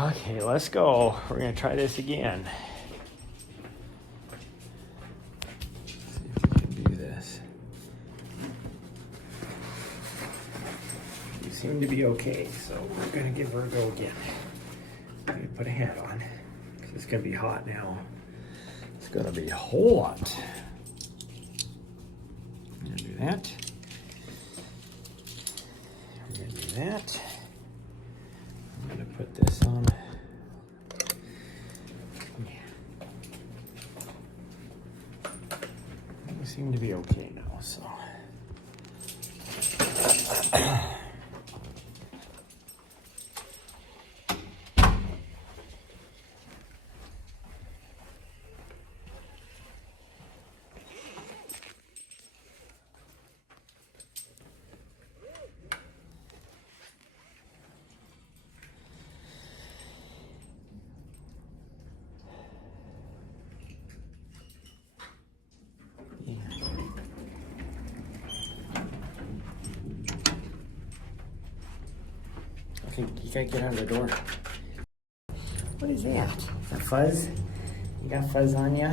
Okay, let's go. We're gonna try this again. See if we can do this. You seem to be okay, so we're gonna give her a go again. I'm gonna put a hat on, because it's gonna be hot now. It's gonna be a whole lot. I'm gonna do that. I'm gonna do that. I'm gonna put this on. You seem to be okay now, so. Okay, you gotta get out of the door. What is that? Is that fuzz? You got fuzz on ya?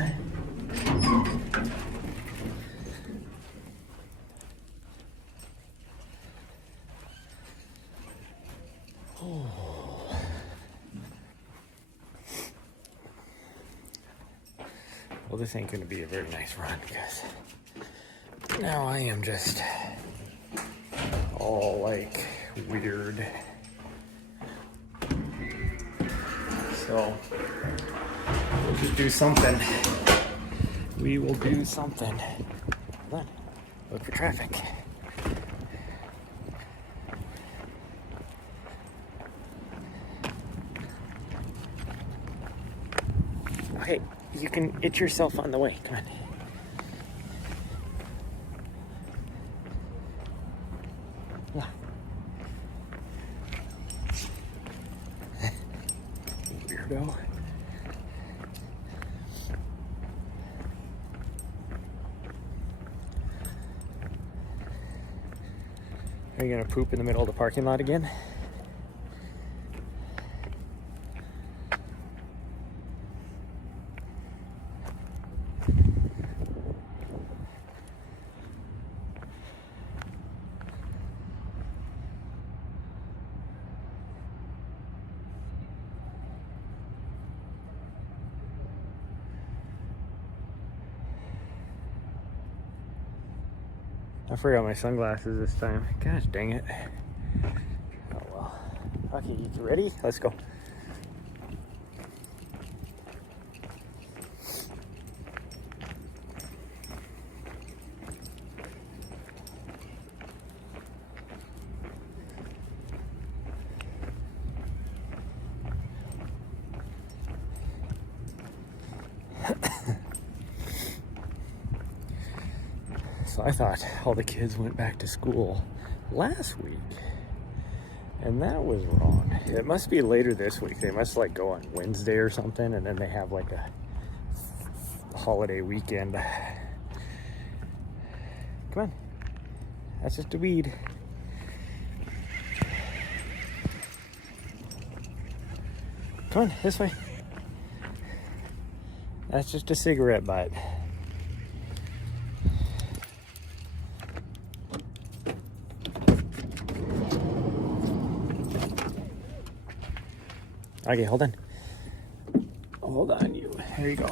Oh. Well, this ain't gonna be a very nice run, because now I am just all like weird. So we'll just do something. We will do something. Hold on. Look for traffic. Okay, you can itch yourself on the way. Come on. Yeah. Weirdo. Are you gonna poop in the middle of the parking lot again? I forgot my sunglasses this time. Gosh dang it. Oh well. Okay, you ready? Let's go. So I thought all the kids went back to school last week, and that was wrong. It must be later this week. They must like go on Wednesday or something, and then they have like a holiday weekend. Come on, that's just a weed. Come on, this way. That's just a cigarette butt. Okay, hold on. Hold on, you. There you go.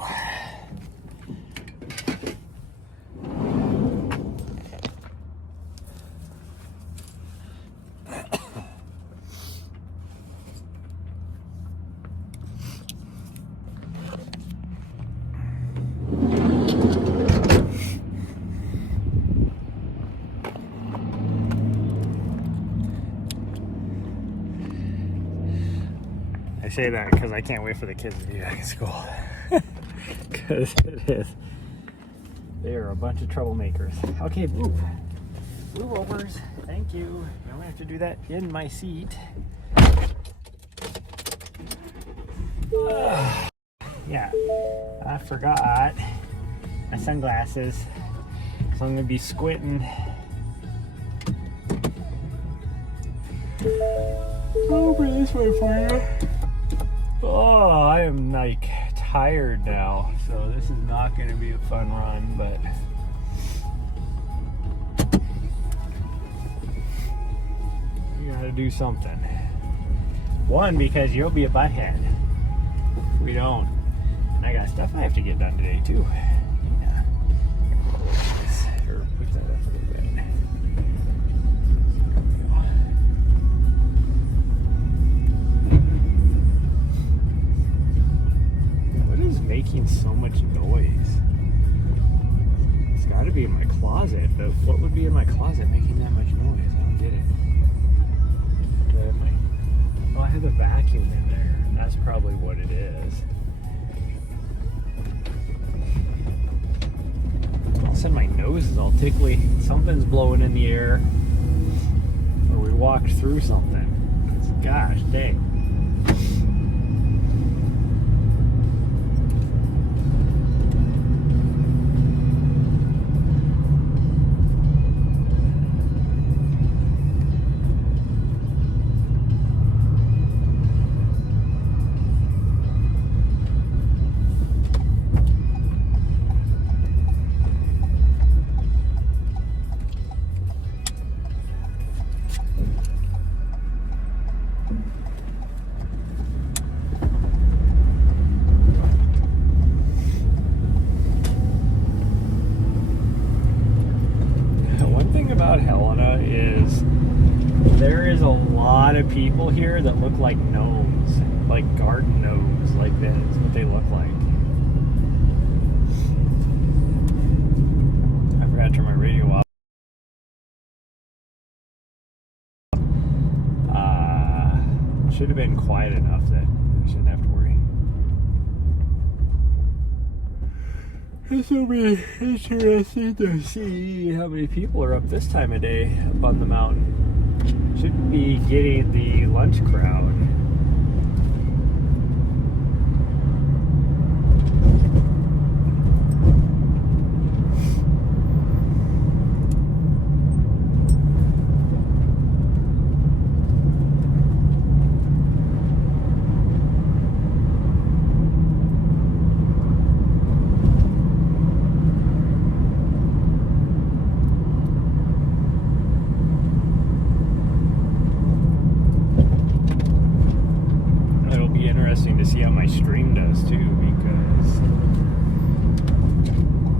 I say that because I can't wait for the kids to be back in school. because it is. They are a bunch of troublemakers. Okay, move. Move overs. Thank you. You don't have to do that in my seat. Yeah, I forgot my sunglasses, so I'm gonna be squinting. Over this way for you. Oh, I am like tired now, so this is not gonna be a fun run, but you gotta do something. One, because you'll be a butthead. We don't. And I got stuff I have to get done today too. Yeah. Or push that up a little bit. What is making so much noise? It's got to be in my closet, but what would be in my closet making that much noise? I don't get it. Oh, I have the vacuum in there. That's probably what it is. All of a sudden my nose is all tickly. Something's blowing in the air. Or we walked through something. Gosh dang. Helena is there is a lot of people here that look like gnomes, like garden gnomes, like that's what they look like. I forgot to turn my radio off. Should have been quiet enough that I shouldn't have to worry. This will be interesting to see how many people are up this time of day up on the mountain. Should be getting the lunch crowd. To see how my stream does too, because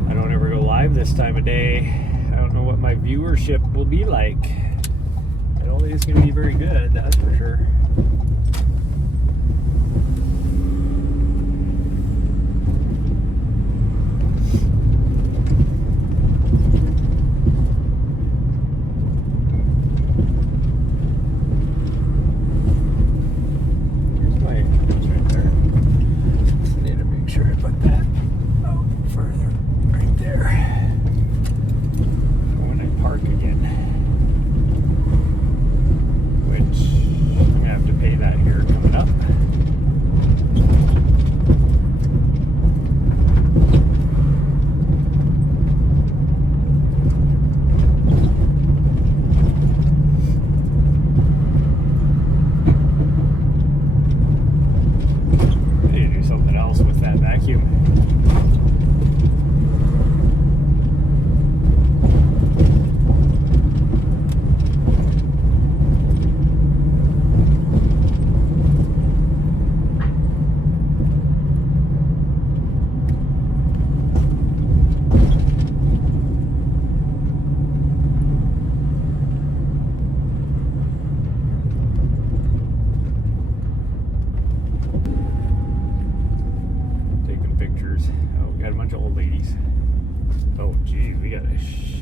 I don't ever go live this time of day. I don't know what my viewership will be like. I don't think it's going to be very good, that's for sure.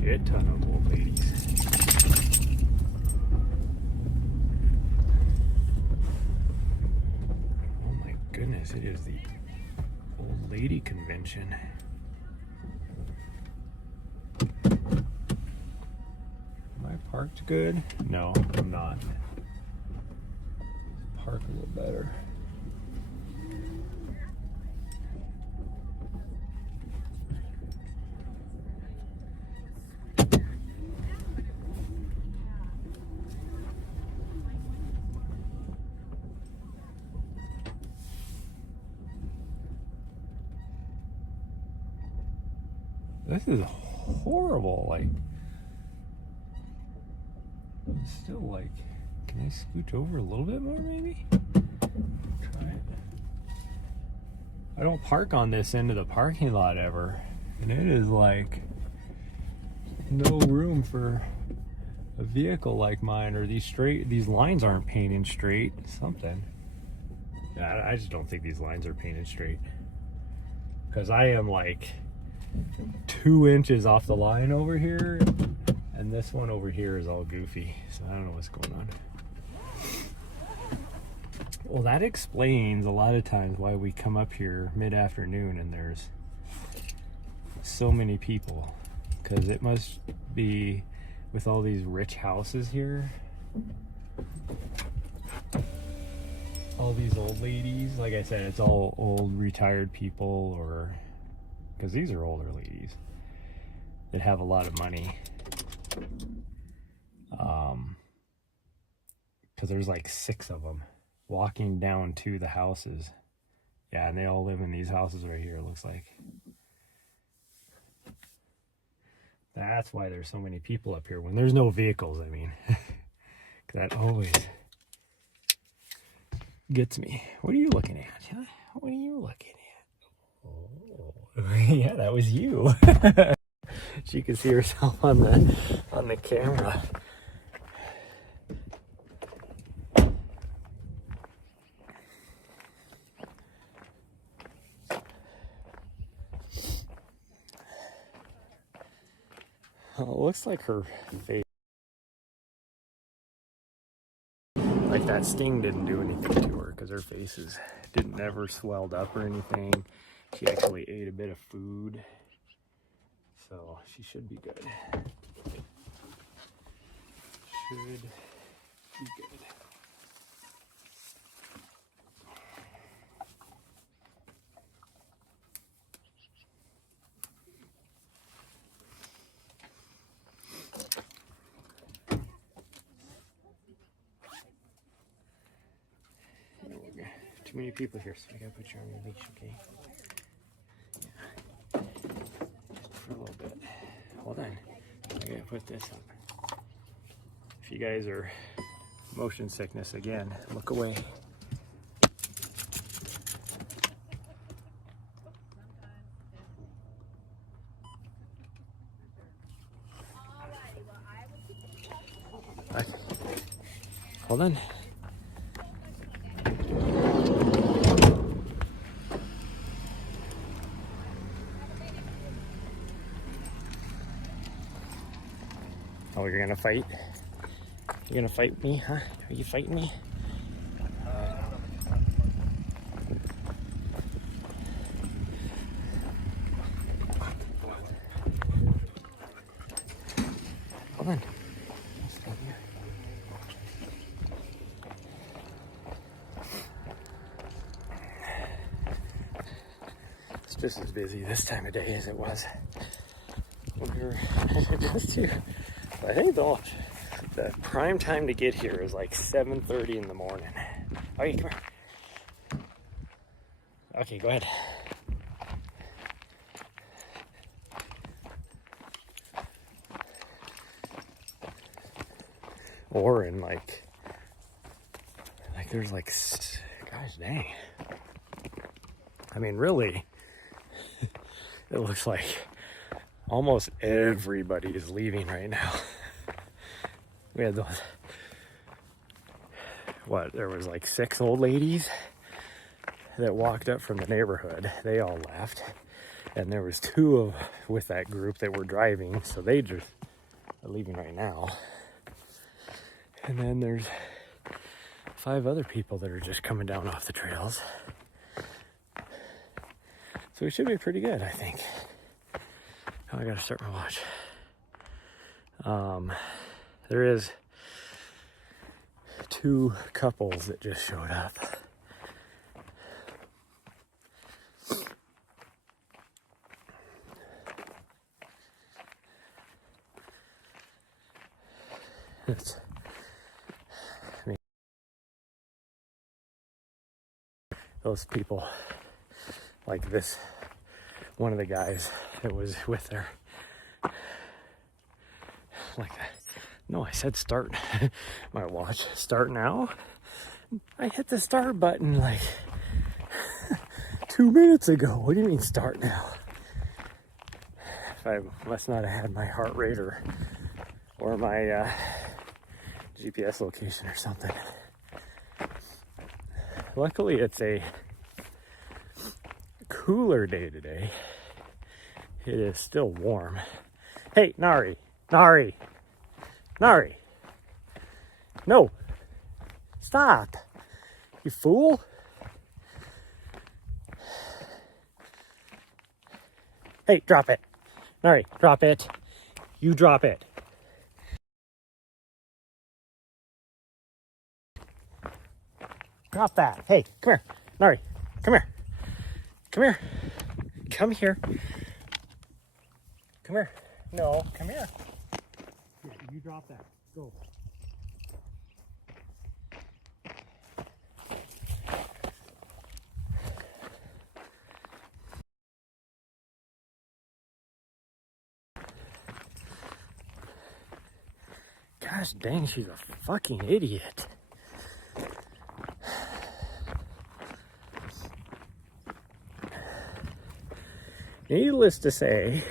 Shit ton of old ladies. Oh my goodness, it is the Old lady convention. Am I parked good? No, I'm not. Park a little better. This is horrible. Like, I'm still like, can I scooch over a little bit more maybe? Try it. I don't park on this end of the parking lot ever. And it is like no room for a vehicle like mine, or these lines aren't painted straight. Something. Yeah, I just don't think these lines are painted straight. Because I am like 2 inches off the line over here, and this one over here is all goofy, so I don't know what's going on. Well, that explains a lot of times why we come up here mid-afternoon and there's so many people, because it must be with all these rich houses here, all these old ladies. Like I said, it's all old retired people, or because these are older ladies that have a lot of money. Because there's like 6 of them walking down to the houses. Yeah, and they all live in these houses right here, it looks like. That's why there's so many people up here when there's no vehicles, I mean. That always gets me. What are you looking at? Huh? What are you looking at? Oh, yeah, that was you. She could see herself on the camera. Well, it looks like her face, like that sting didn't do anything to her, because her face didn't ever swelled up or anything. She actually ate a bit of food, so she should be good. Should be good. Too many people here, so I gotta put you on your leash, okay? Yeah. Just for a little bit. Hold on. I gotta put this up. If you guys are motion sickness again, look away. Okay. Hold on. Oh, you're gonna fight? You're gonna fight me, huh? Are you fighting me? Hold on. Stop here. It's just as busy this time of day as it was when we were just here. I think the prime time to get here is like 7:30 in the morning. Okay, come here. Okay, go ahead. Or in like there's like, gosh dang. I mean, really, it looks like almost everybody is leaving right now. We had those, there was like 6 old ladies that walked up from the neighborhood. They all left. And there was 2 with that group that were driving, so they just are leaving right now. And then there's 5 other people that are just coming down off the trails. So we should be pretty good, I think. Oh, I gotta start my watch. There is 2 couples that just showed up. Those people, like this, one of the guys that was with her, like that. No, I said start my watch. Start now. I hit the start button like 2 minutes ago. What do you mean start now? I must not have had my heart rate or my GPS location or something. Luckily, it's a cooler day today. It is still warm. Hey, Nari. No. Stop. You fool. Hey, drop it. Nari, drop it. You drop it. Drop that. Hey, come here. Nari, come here. Come here. Come here. Come here. No, come here. Here, you drop that. Go. Gosh dang, she's a fucking idiot. Needless to say,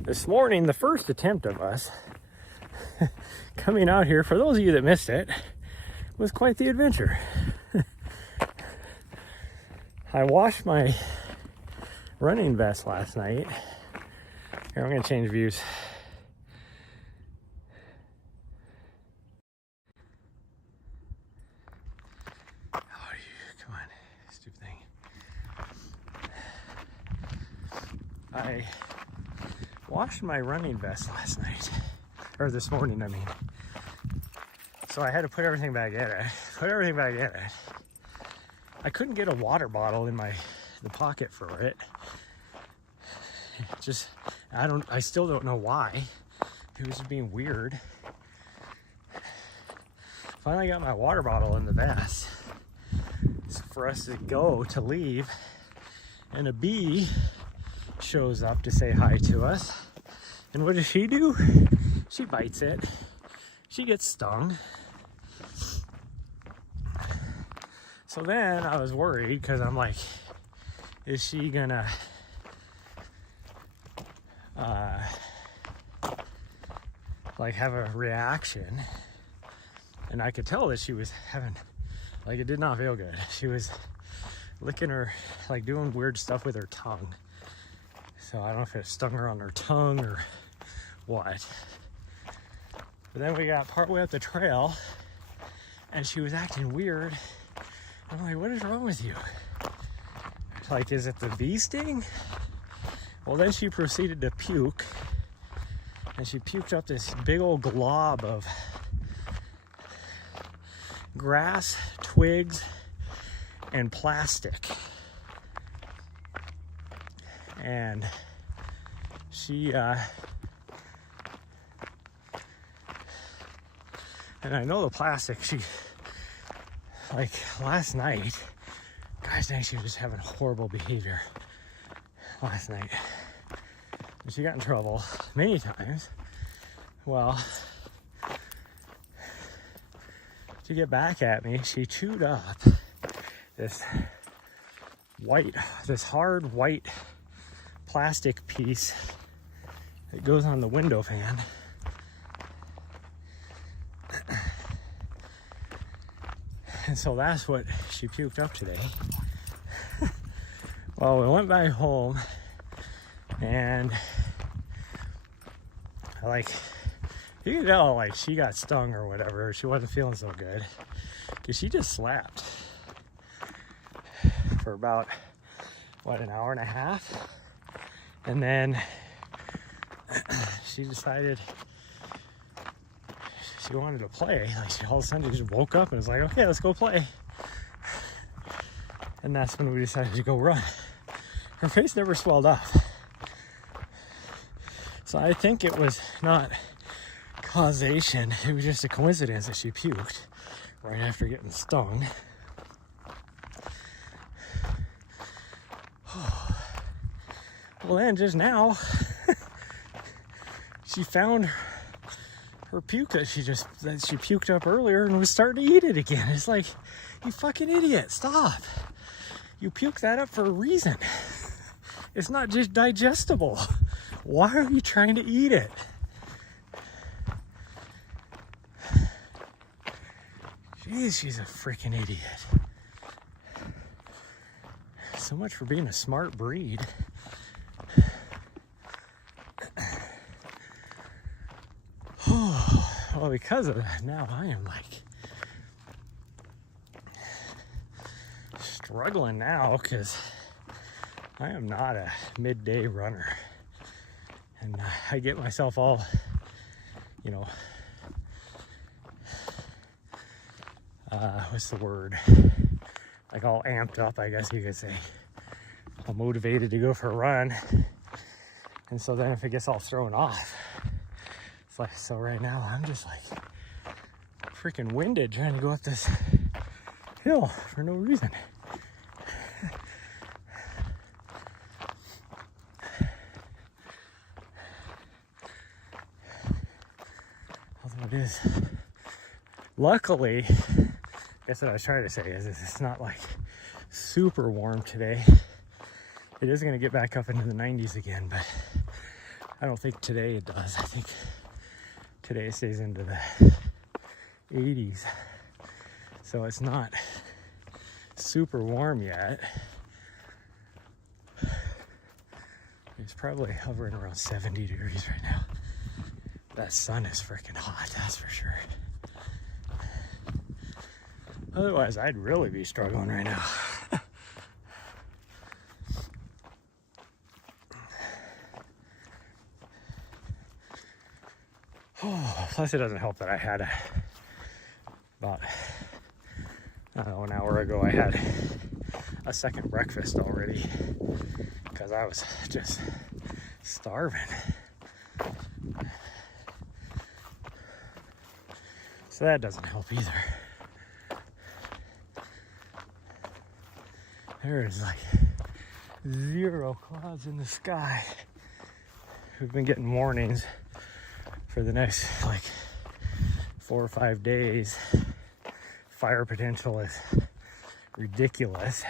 this morning, the first attempt of us coming out here, for those of you that missed it, was quite the adventure. I washed my running vest last night. Here, I'm going to change views. Oh, come on, stupid thing. I washed my running vest last night, or this morning, I mean. So I had to put everything back in it. I couldn't get a water bottle in the pocket for it. I still don't know why. It was just being weird. Finally got my water bottle in the vest. It's for us to leave, and a bee shows up to say hi to us. And what does she do? She bites it. She gets stung. So then I was worried because I'm like, is she gonna like have a reaction? And I could tell that she was having, like, it did not feel good. She was licking her, like doing weird stuff with her tongue. So I don't know if it stung her on her tongue or what. But then we got partway up the trail and she was acting weird. I'm like, what is wrong with you? Like, is it the bee sting? Well, then she proceeded to puke. And she puked up this big old glob of grass, twigs, and plastic. And she, and I know the plastic, she, like last night, gosh dang, she was having horrible behavior last night. And she got in trouble many times. Well, to get back at me, she chewed up this hard white plastic piece that goes on the window fan. And so that's what she puked up today. Well, we went back home and like, you can tell like she got stung or whatever. She wasn't feeling so good because she just slapped for about an hour and a half. And then she decided she wanted to play. Like, she all of a sudden just woke up and was like, okay, let's go play. And that's when we decided to go run. Her face never swelled up. So I think it was not causation. It was just a coincidence that she puked right after getting stung. Well, then just now, she found her puke that she puked up earlier and was starting to eat it again. It's like, you fucking idiot, stop. You puke that up for a reason. It's not just digestible. Why are you trying to eat it? Jeez, she's a freaking idiot. So much for being a smart breed. Well, because of that, now I am like struggling now because I am not a midday runner. And I get myself all, what's the word? Like all amped up, I guess you could say. I'm motivated to go for a run. And so then if it gets all thrown off, it's like, so right now I'm just like freaking winded trying to go up this hill for no reason. Although it is, luckily, I guess what I was trying to say is it's not like super warm today. It is going to get back up into the 90s again, but I don't think today it does. I think today it stays into the 80s. So it's not super warm yet. It's probably hovering around 70 degrees right now. That sun is freaking hot, that's for sure. Otherwise, I'd really be struggling right now. Plus, it doesn't help that I had about, an hour ago, I had a second breakfast already because I was just starving. So that doesn't help either. There is like 0 clouds in the sky. We've been getting warnings for the next like 4 or 5 days. Fire potential is ridiculous.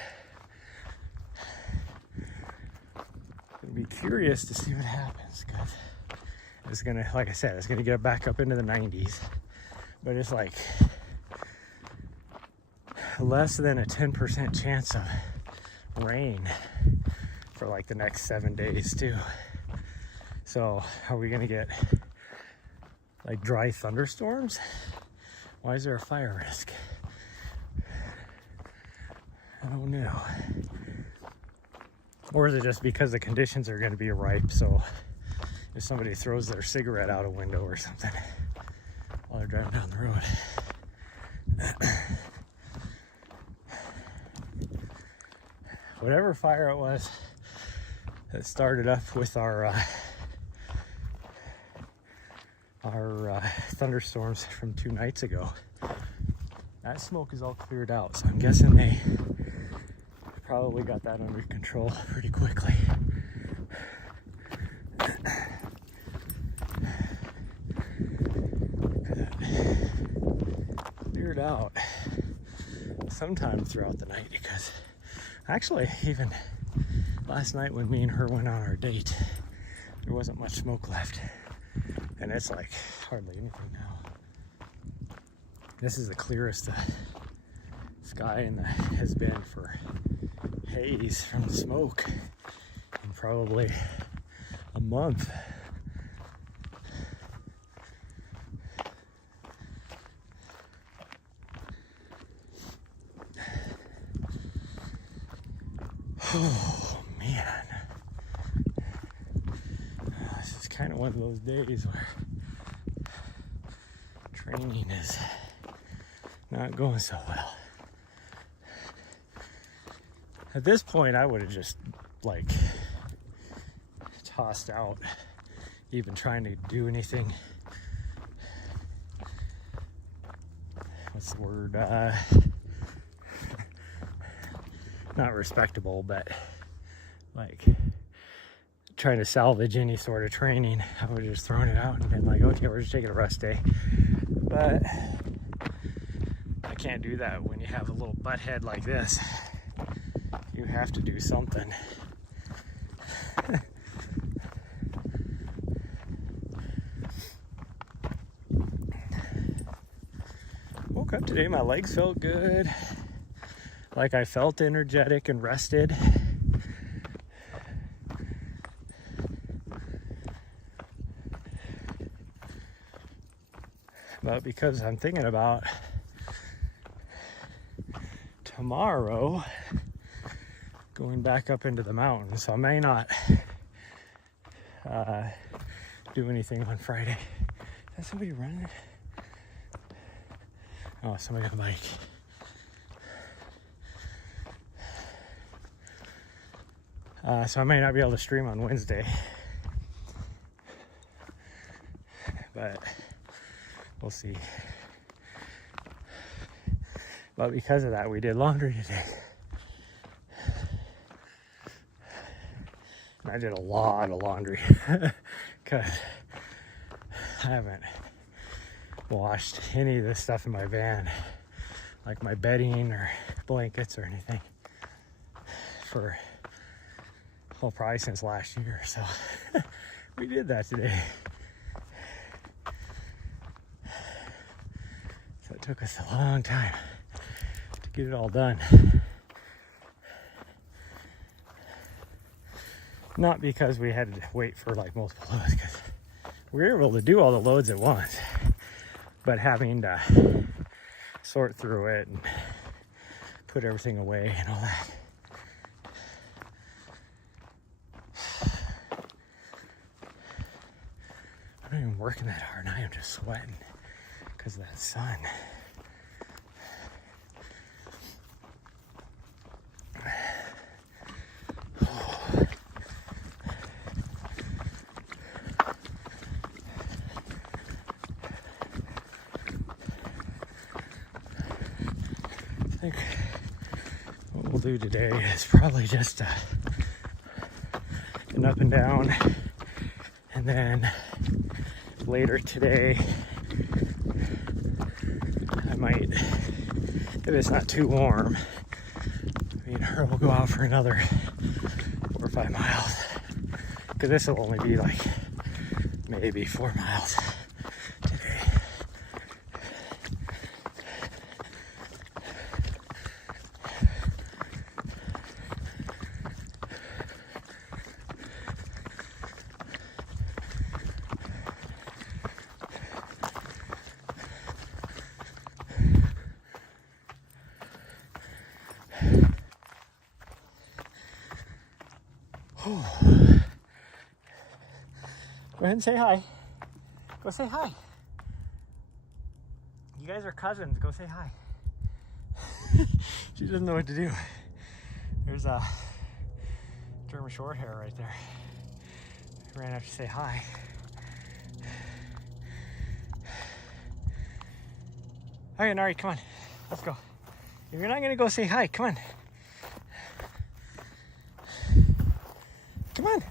I'll be curious to see what happens because it's gonna, like I said, it's gonna get back up into the 90s, but it's like less than a 10% chance of rain for like the next 7 days too. So are we gonna get like dry thunderstorms? Why is there a fire risk? I don't know. Or is it just because the conditions are going to be ripe, so if somebody throws their cigarette out a window or something while they're driving down the road. Whatever fire it was that started up with our thunderstorms from 2 nights ago, that smoke is all cleared out, so I'm guessing they probably got that under control pretty quickly. Cleared out sometime throughout the night because actually even last night when me and her went on our date, there wasn't much smoke left. And it's like hardly anything now. This is the clearest the sky has been for haze from the smoke in probably a month. Oh man. This is kind of one of those days where training is not going so well. At this point, I would have just like tossed out even trying to do anything. What's the word? Not respectable, but like trying to salvage any sort of training. I would have just thrown it out and been like, okay, we're just taking a rest day. But I can't do that when you have a little butt head like this. You have to do something. Woke up today, my legs felt good. Like I felt energetic and rested. But because I'm thinking about tomorrow going back up into the mountains, so I may not do anything on Friday. Is that somebody running? Oh, somebody on a bike. So I may not be able to stream on Wednesday, but we'll see. But because of that, we did laundry today. And I did a lot of laundry because I haven't washed any of this stuff in my van, like my bedding or blankets or anything, for probably since last year. So we did that today. So it took us a long time to get it all done. Not because we had to wait for like multiple loads, because we were able to do all the loads at once, but having to sort through it and put everything away and all that. I'm not even working that hard. I am just sweating because of that sun. I think what we'll do today is probably just an up and down, and then later today I might, if it's not too warm, we'll go out for another 4 or 5 miles, because this will only be like maybe 4 miles today. Go ahead and say hi. Go say hi. You guys are cousins. Go say hi. She doesn't know what to do. There's a German short hair right there. I ran up to say hi. Okay, Nari, come on. Let's go. If you're not going to go say hi, come on. Come on.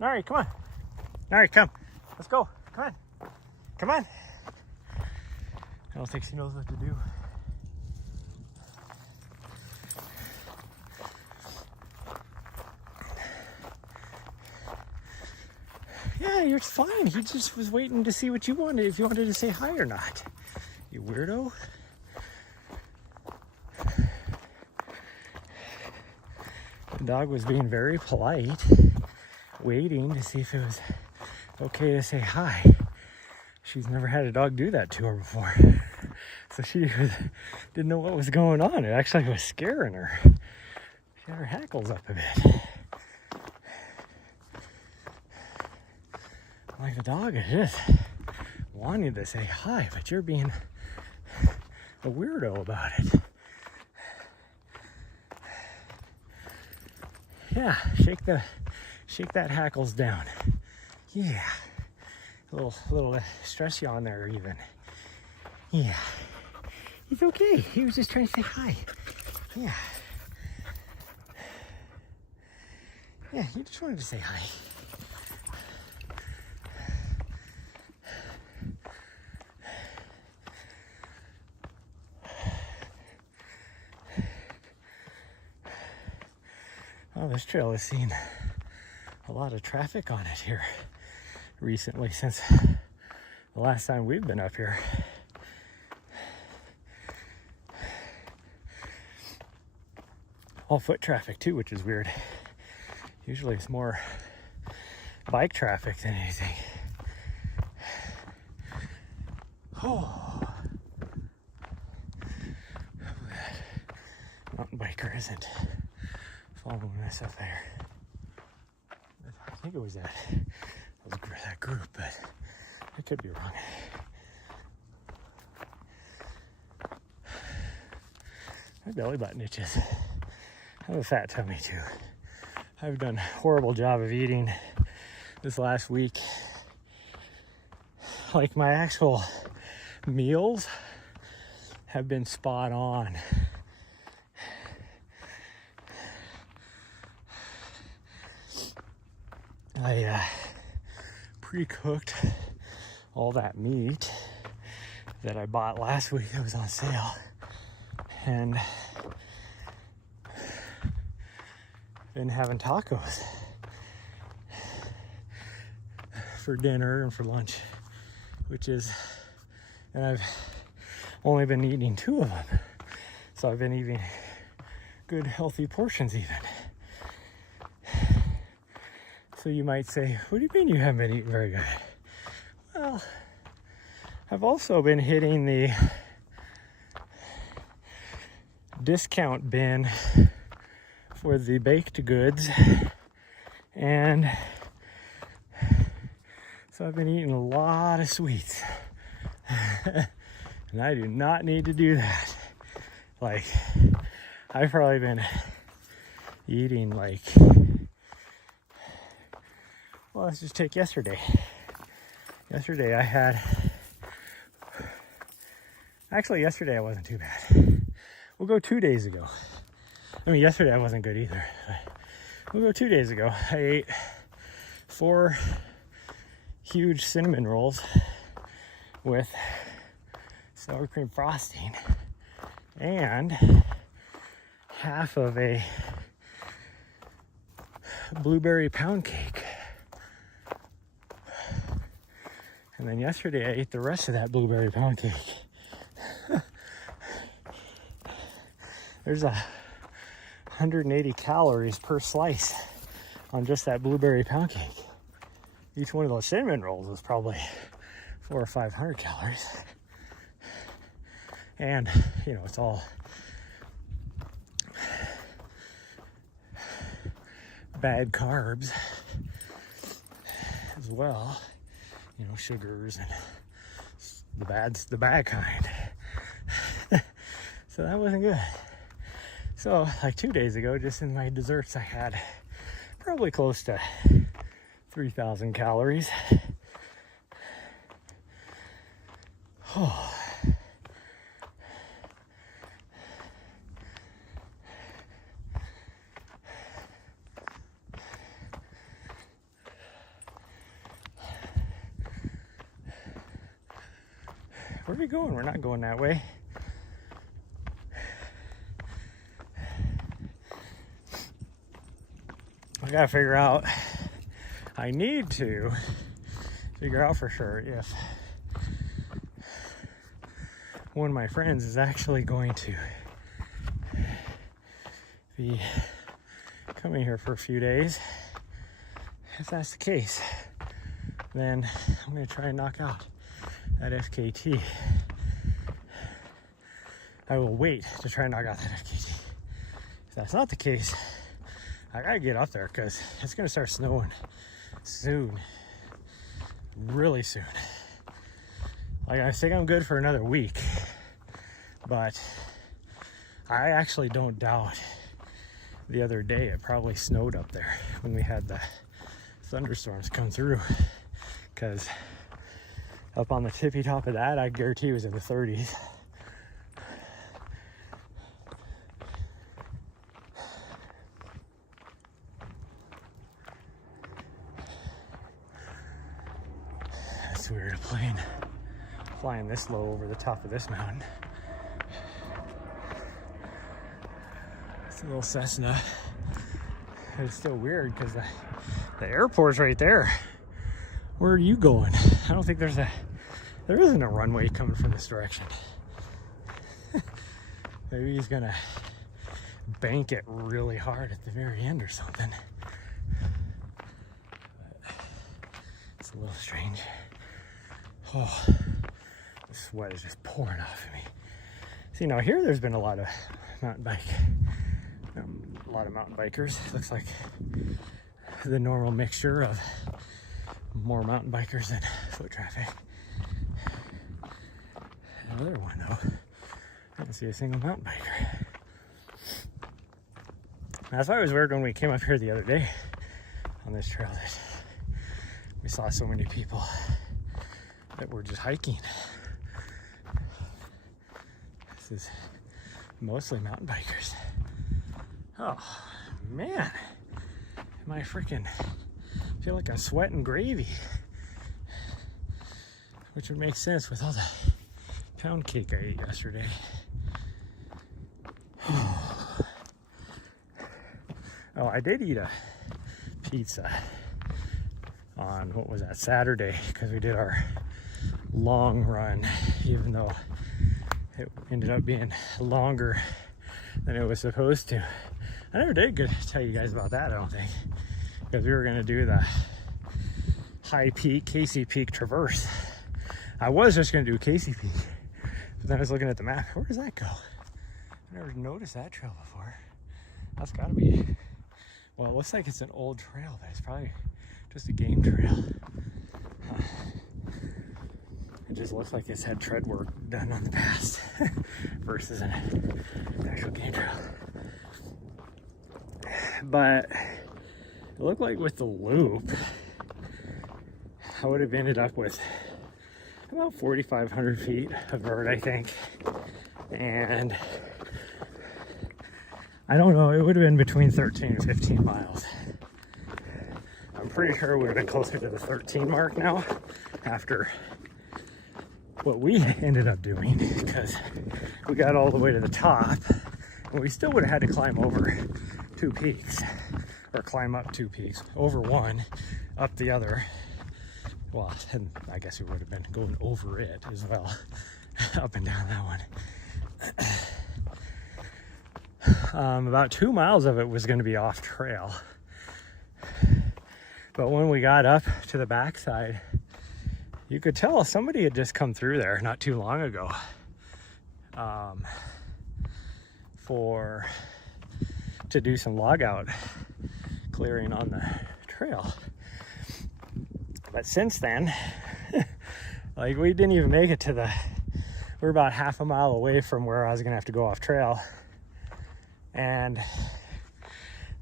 Nari, come on. Nari, come. Let's go. Come on. Come on. I don't think she knows what to do. Yeah, you're fine. He just was waiting to see what you wanted, if you wanted to say hi or not. You weirdo. The dog was being very polite, waiting to see if it was okay to say hi. she's never had a dog do that to her before. So she didn't know what was going on. It actually was scaring her. She had her hackles up a bit. Like the dog is just wanting to say hi, but you're being a weirdo about it. Yeah, shake that hackles down. Yeah, a little stress you on there even. Yeah, he's okay. He was just trying to say hi. Yeah. Yeah, he just wanted to say hi. Oh, this trail has seen a lot of traffic on it here recently since the last time we've been up here. All foot traffic too, which is weird. Usually it's more bike traffic than anything. Oh, that mountain biker isn't following us up there. I think it was that group, but I could be wrong. My belly button itches. I have a fat tummy too. I've done a horrible job of eating this last week. Like my actual meals have been spot on. I pre-cooked all that meat that I bought last week that was on sale, and been having tacos for dinner and for lunch, and I've only been eating 2 of them, so I've been eating good healthy portions even. So you might say, what do you mean you haven't been eating very good? Well, I've also been hitting the discount bin for the baked goods, and so I've been eating a lot of sweets. And I do not need to do that. Like, I've probably been eating like, well, let's just take yesterday. Yesterday I wasn't too bad. We'll go 2 days ago. I mean, yesterday I wasn't good either. We'll go 2 days ago. I ate 4 huge cinnamon rolls with sour cream frosting and half of a blueberry pound cake. And then yesterday I ate the rest of that blueberry pound cake. There's 180 calories per slice on just that blueberry pound cake. Each one of those cinnamon rolls was probably 400 or 500 calories. And, you know, it's all bad carbs as well. You know, sugars and the bad kind. So that wasn't good. So like 2 days ago, just in my desserts, I had probably close to 3,000 calories. Oh. Where are we going? We're not going that way. I gotta figure out, I need to figure out for sure if one of my friends is actually going to be coming here for a few days. If that's the case, then I'm gonna try and knock out that FKT. I will wait to try and knock out that FKT. If that's not the case, I gotta get up there because it's gonna start snowing soon, really soon. Like, I think I'm good for another week, but I actually don't doubt the other day it probably snowed up there when we had the thunderstorms come through, because up on the tippy top of that, I guarantee it was in the 30s. That's weird, a plane flying this low over the top of this mountain. It's a little Cessna. It's still weird because the airport's right there. Where are you going? I don't think there isn't a runway coming from this direction. Maybe he's gonna bank it really hard at the very end or something. But it's a little strange. Oh, the sweat is just pouring off of me. See, now here there's been a lot of mountain bikers. Looks like the normal mixture of more mountain bikers than foot traffic. Another one though, I didn't see a single mountain biker. That's why it was weird when we came up here the other day on this trail that we saw so many people that were just hiking. This is mostly mountain bikers. Oh man, am I freaking feel like I'm sweating gravy, which would make sense with all the pound cake I ate yesterday. Oh, I did eat a pizza on, what was that, Saturday, because we did our long run, even though it ended up being longer than it was supposed to. I never did tell you guys about that, I don't think, because we were going to do the High Peak, Casey Peak Traverse. I was just going to do Casey Peak, but then I was looking at the map. Where does that go? I never noticed that trail before. That's got to be, well, it looks like it's an old trail, but it's probably just a game trail. Huh. It just looks like it's had tread work done on the past versus an actual game trail. But it looked like with the loop, I would have ended up with about 4,500 feet of vert, I think. And I don't know, it would have been between 13 and 15 miles. I'm pretty sure it would have been closer to the 13 mark now after what we ended up doing, because we got all the way to the top and we still would have had to climb over 2 peaks, or climb up 2 peaks, over one, up the other. Well, and I guess we would have been going over it as well, up and down that one. About 2 miles of it was going to be off trail, but when we got up to the backside, you could tell somebody had just come through there not too long ago to do some log out clearing on the trail. But since then, like, we didn't even make it to we're about half a mile away from where I was gonna have to go off trail, and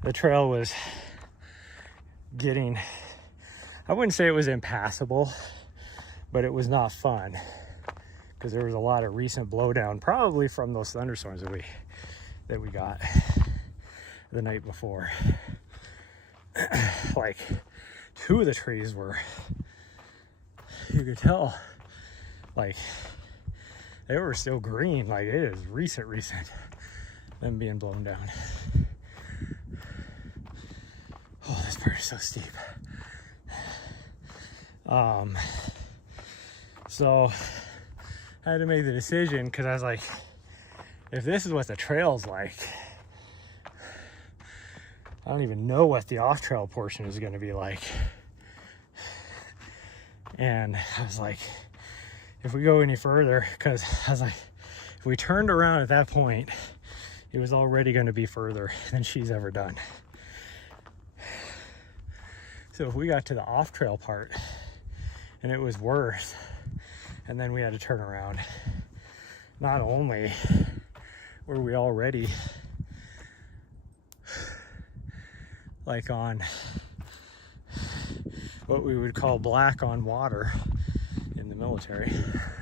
the trail was getting, I wouldn't say it was impassable, but it was not fun because there was a lot of recent blowdown, probably from those thunderstorms that we got the night before. Like, 2 of the trees were, you could tell, like, they were still green. Like, it is recent them being blown down. Oh, this part is so steep. So I had to make the decision, because I was like, if this is what the trail's like, I don't even know what the off-trail portion is going to be like. And I was like, if we go any further, because I was like, if we turned around at that point, it was already going to be further than she's ever done. So if we got to the off-trail part and it was worse, and then we had to turn around, not only were we already like on what we would call black on water in the military.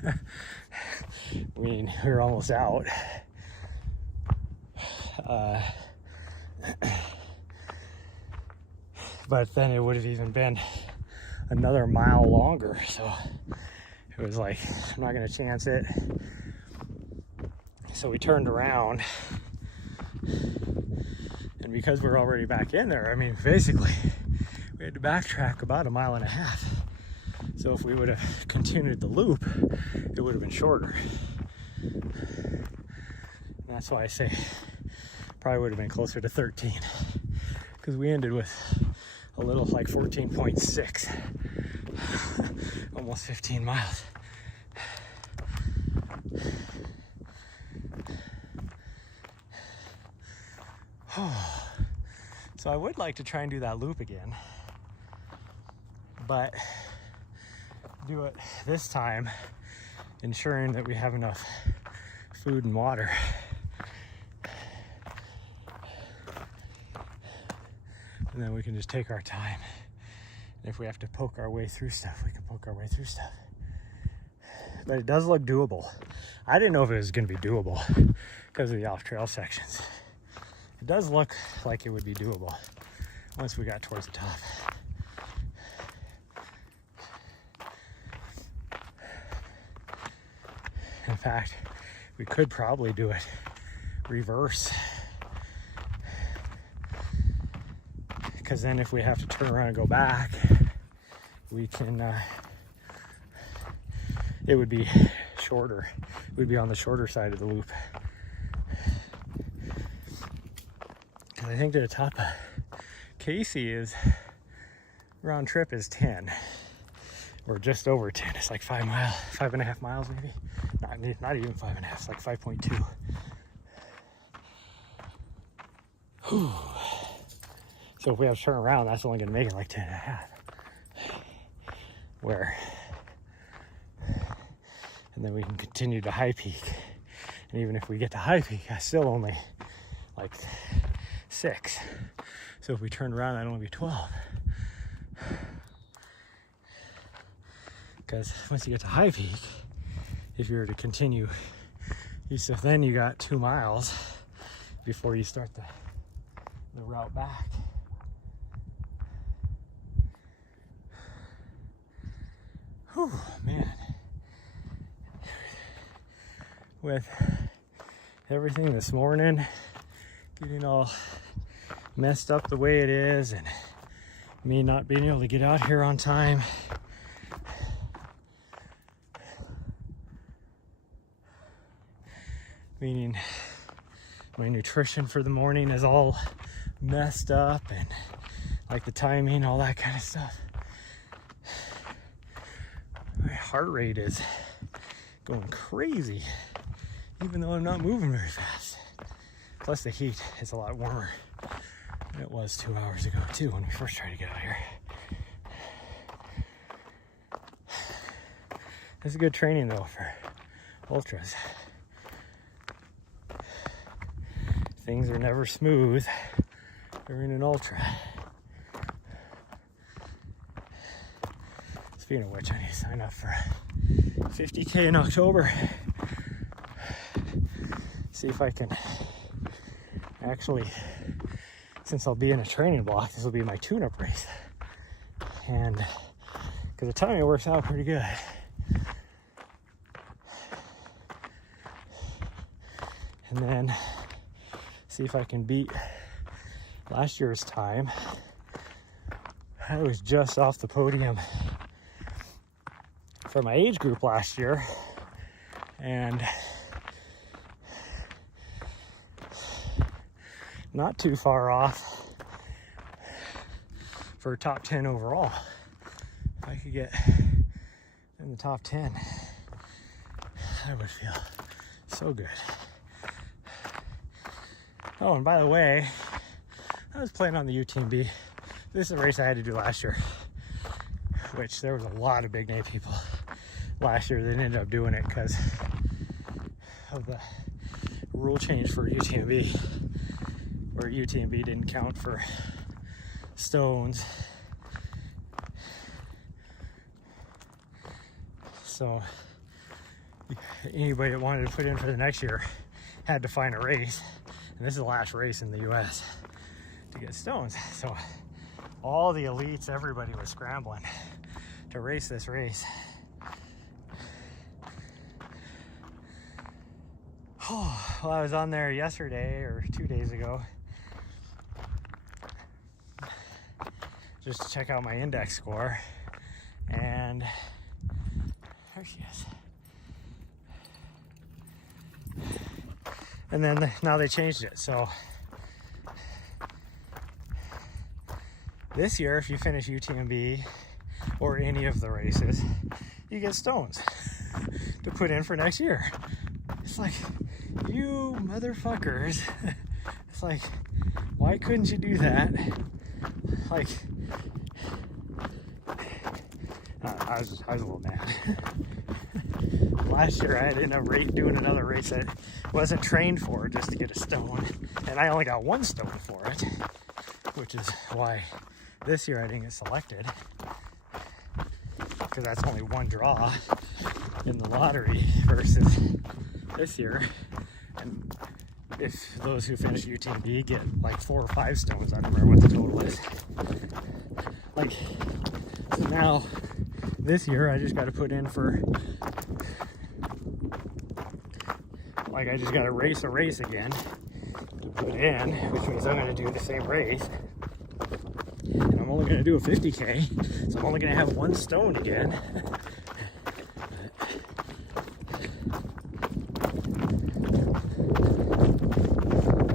I mean, we were almost out. But then it would have even been another mile longer. So it was like, I'm not going to chance it. So we turned around. And because we're already back in there, I mean, basically, we had to backtrack about 1.5 miles. So if we would have continued the loop, it would have been shorter. And that's why I say probably would have been closer to 13, because we ended with a little like 14.6, almost 15 miles. So I would like to try and do that loop again, but do it this time ensuring that we have enough food and water. And then we can just take our time. And if we have to poke our way through stuff, we can poke our way through stuff. But it does look doable. I didn't know if it was going to be doable because of the off-trail sections. It does look like it would be doable once we got towards the top. In fact, we could probably do it reverse, because then if we have to turn around and go back, we can, it would be shorter. We'd be on the shorter side of the loop. I think to the top of Casey is round trip is 10, or just over 10. It's like 5 miles, 5.5 miles maybe. Not even 5.5. It's like 5.2. So if we have to turn around, that's only going to make it like 10.5. And then we can continue to High Peak. And even if we get to High Peak, I still only like 6. So if we turn around, that'd only be 12. Because once you get to High Peak, if you were to continue east of, then you got 2 miles before you start the route back. Whew, man. With everything this morning getting all messed up the way it is, and me not being able to get out here on time, meaning my nutrition for the morning is all messed up, and like the timing, all that kind of stuff. My heart rate is going crazy, even though I'm not moving very fast. Plus the heat is a lot warmer than it was 2 hours ago too, when we first tried to get out here. This is good training though for ultras. Things are never smooth during an ultra. Speaking of which, I need to sign up for 50K in October. See if I can actually, since I'll be in a training block, this will be my tune-up race. And because the timing works out pretty good. And then see if I can beat last year's time. I was just off the podium for my age group last year, and not too far off for top 10 overall. If I could get in the top 10, That would feel so good. Oh, and by the way, I was playing on the UTMB. This is a race I had to do last year, which there was a lot of big name people last year that ended up doing it because of the rule change for UTMB, where UTMB didn't count for stones. So anybody that wanted to put in for the next year had to find a race, and this is the last race in the US to get stones. So all the elites, everybody was scrambling to race this race. Oh, well, I was on there yesterday or 2 days ago just to check out my index score, and there she is. And then now they changed it, so this year if you finish UTMB or any of the races, you get stones to put in for next year. It's like, you motherfuckers. It's like, why couldn't you do that? Like, I was a little mad. Last year I had to end up doing another race that wasn't trained for just to get a stone, and I only got 1 stone for it, which is why this year I didn't get selected, because that's only 1 draw in the lottery versus this year. And if those who finish UTMB get like 4 or 5 stones, I don't remember what the total is. Like, so now this year I just got to put in for, like, I just got to race a race again to put in, which means I'm going to do the same race, and I'm only going to do a 50K, so I'm only going to have 1 stone again.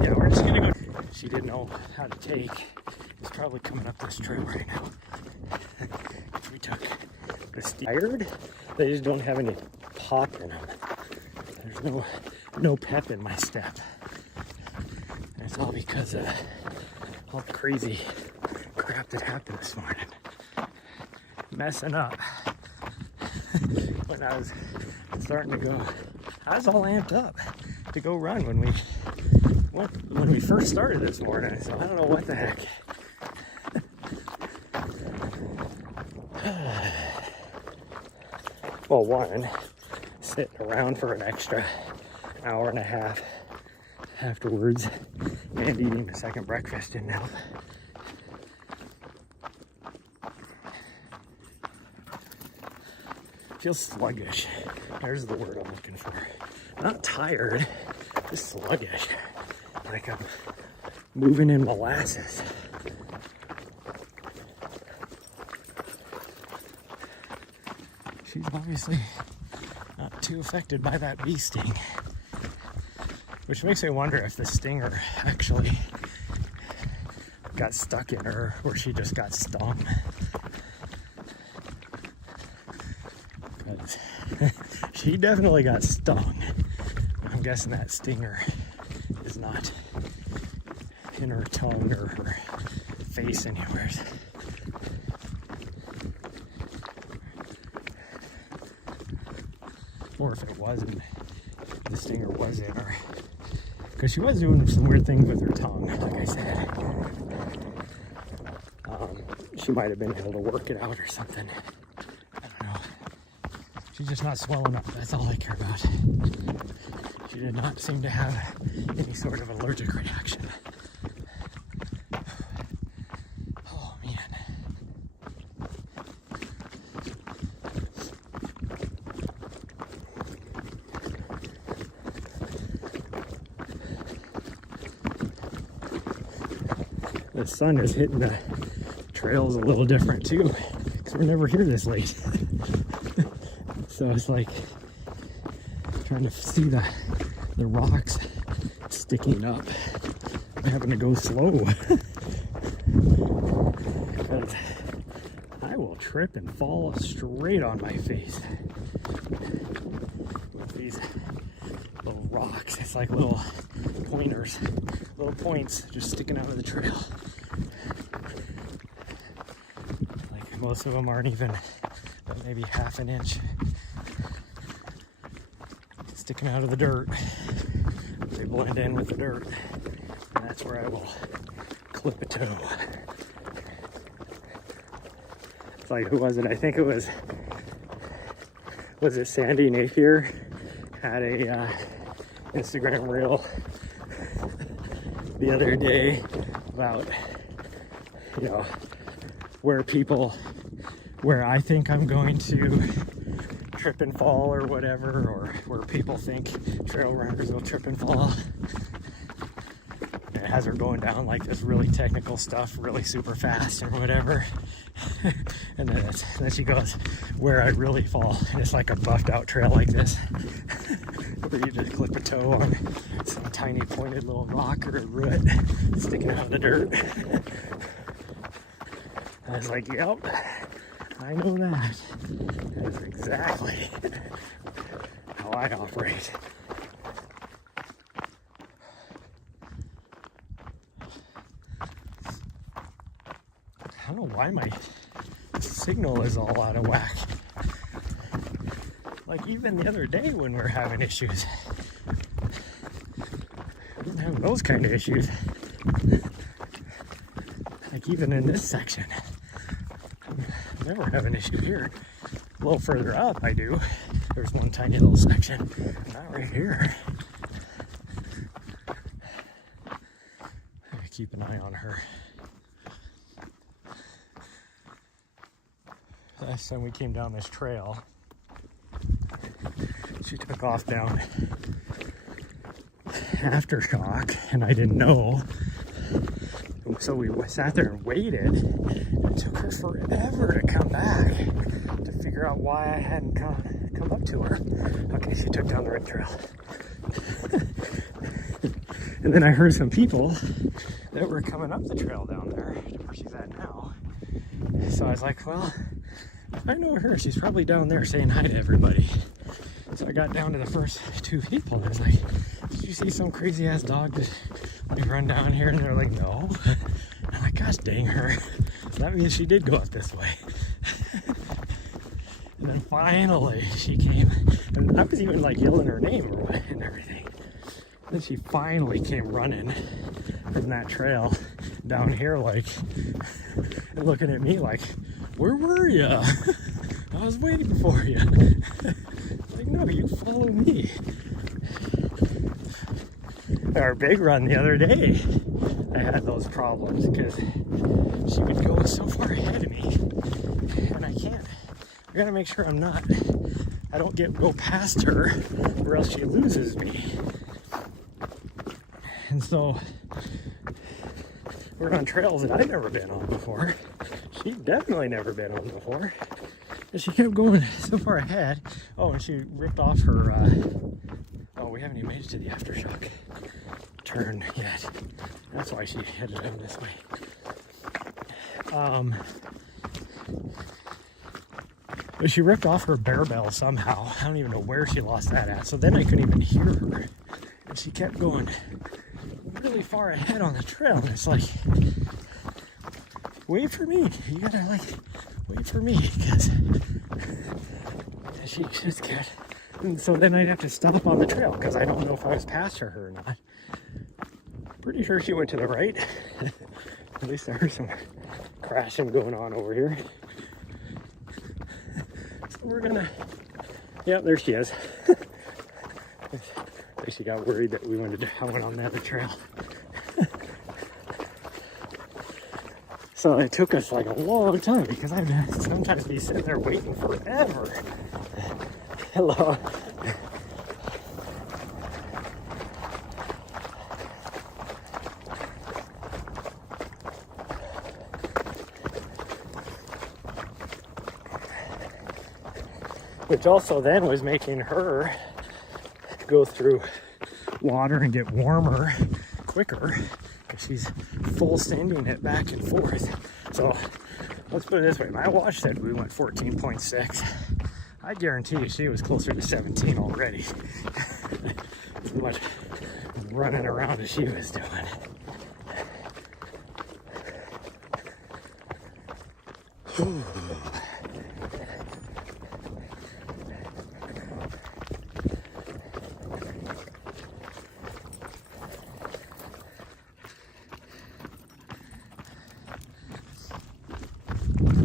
Yeah, we're just going to go. She didn't know how to take. He's probably coming up this trail right now. We took this tired. They just don't have any pop in them. There's no pep in my step. And it's all because of all the crazy crap that happened this morning. Messing up. When I was starting to go, I was all amped up to go run when we first started this morning. So I don't know what the heck. Well, one, sitting around for an extra hour and a half afterwards and eating a second breakfast didn't help. Feels sluggish. There's the word I'm looking for. Not tired, just sluggish. Like I'm moving in molasses. She's obviously not too affected by that bee sting, which makes me wonder if the stinger actually got stuck in her or she just got stung. Because she definitely got stung. I'm guessing that stinger is not in her tongue or her face anywhere. Or if it wasn't, the stinger was in her. Because she was doing some weird things with her tongue, like I said. She might have been able to work it out or something. I don't know. She's just not swelling up. That's all I care about. She did not seem to have any sort of allergic reaction. Oh, man. The sun is hitting the trails a little different too, because we're never here this late. So it's like trying to see the rocks sticking up. I'm having to go slow because I will trip and fall straight on my face with these just like little pointers, little points just sticking out of the trail. Like most of them aren't even but maybe half an inch sticking out of the dirt. They blend in with the dirt, and that's where I will clip a toe. It's like, who was it? I think it was it Sandy Napier had a Instagram reel the other day about, you know, where I think I'm going to trip and fall or whatever, or where people think trail runners will trip and fall. And it has her going down like this really technical stuff, really super fast or whatever. And then she goes, where I really fall. And it's like a buffed out trail like this, where you just clip a toe on some tiny pointed little rock or a root sticking out of the dirt. I was like, yep, I know that. That's exactly how I operate. I don't know why my signal is all out of whack. Like even the other day when we were having issues, I didn't have those kind of issues. Like even in this section, I never have an issue here. A little further up I do. There's one tiny little section, not right here. I keep an eye on her. Last time we came down this trail, she took off down Aftershock, and I didn't know. So we sat there and waited. It took her forever to come back to figure out why I hadn't come up to her. Okay, she took down the right trail. And then I heard some people that were coming up the trail down there to where she's at now. So I was like, well, I know her. She's probably down there saying hi to everybody. So I got down to the first two people and I was like, did you see some crazy ass dog just run down here? And they're like, no. I'm like, gosh dang her. So that means she did go up this way. And then finally she came, and I was even like yelling her name and everything. Then she finally came running from that trail down here, like, and looking at me like, where were you? I was waiting for you. Like, no, you follow me. Our big run the other day, I had those problems because she would go so far ahead of me, and I can't. I gotta make sure I don't go past her, or else she loses me. And so we're on trails that I've never been on before. She'd definitely never been on before. And she kept going so far ahead. Oh, and she ripped off her, oh, we haven't even made it to the Aftershock turn yet. That's why she headed down this way. But she ripped off her bear bell somehow. I don't even know where she lost that at. So then I couldn't even hear her. And she kept going really far ahead on the trail. And it's like, wait for me. You gotta like, wait for me. Because she just kept. And so then I'd have to stop on the trail because I don't know if I was past her or not. Pretty sure she went to the right. At least I heard some crashing going on over here. So we're gonna, yeah, there she is. I think she got worried that I went on the other trail. So it took us like a long time because I'd sometimes be sitting there waiting forever. Hello. Which also then was making her go through water and get warmer quicker because she's full sending it back and forth. So let's put it this way, my watch said we went 14.6. I guarantee you she was closer to 17 already. as much running around as she was doing.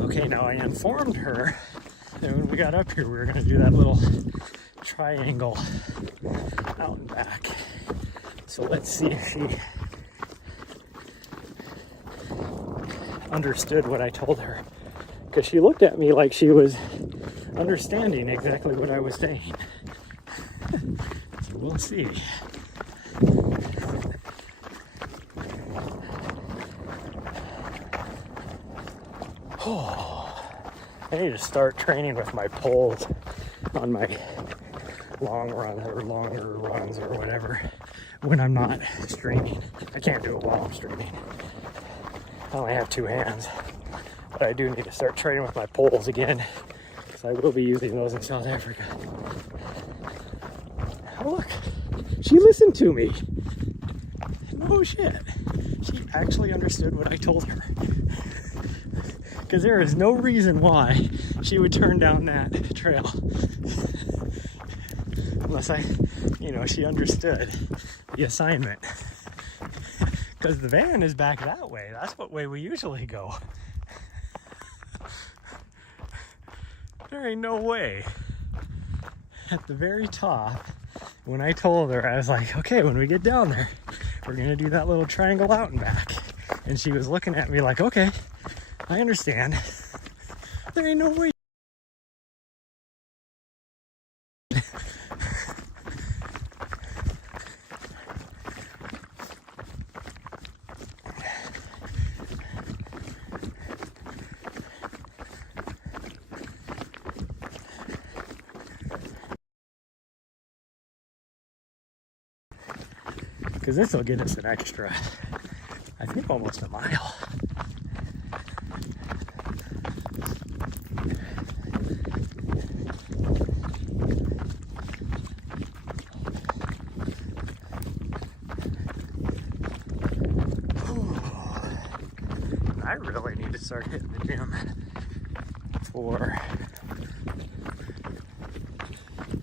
Okay, now I informed her that when we got up here, we were going to do that little triangle out and back. So let's see if she understood what I told her. Because she looked at me like she was understanding exactly what I was saying. So we'll see. Oh, I need to start training with my poles on my long runs or longer runs or whatever when I'm not straining. I can't do it while I'm straining. I only have two hands, but I do need to start training with my poles again because I will be using those in South Africa. Oh, look, she listened to me. Oh shit, she actually understood what I told her. Because there is no reason why she would turn down that trail. Unless she understood the assignment. Because the van is back that way. That's what way we usually go. There ain't no way. At the very top, when I told her, I was like, okay, when we get down there, we're gonna do that little triangle out and back. And she was looking at me like, okay, I understand. There ain't no way. Because this will get us an extra, I think, almost a mile. I really need to start hitting the gym for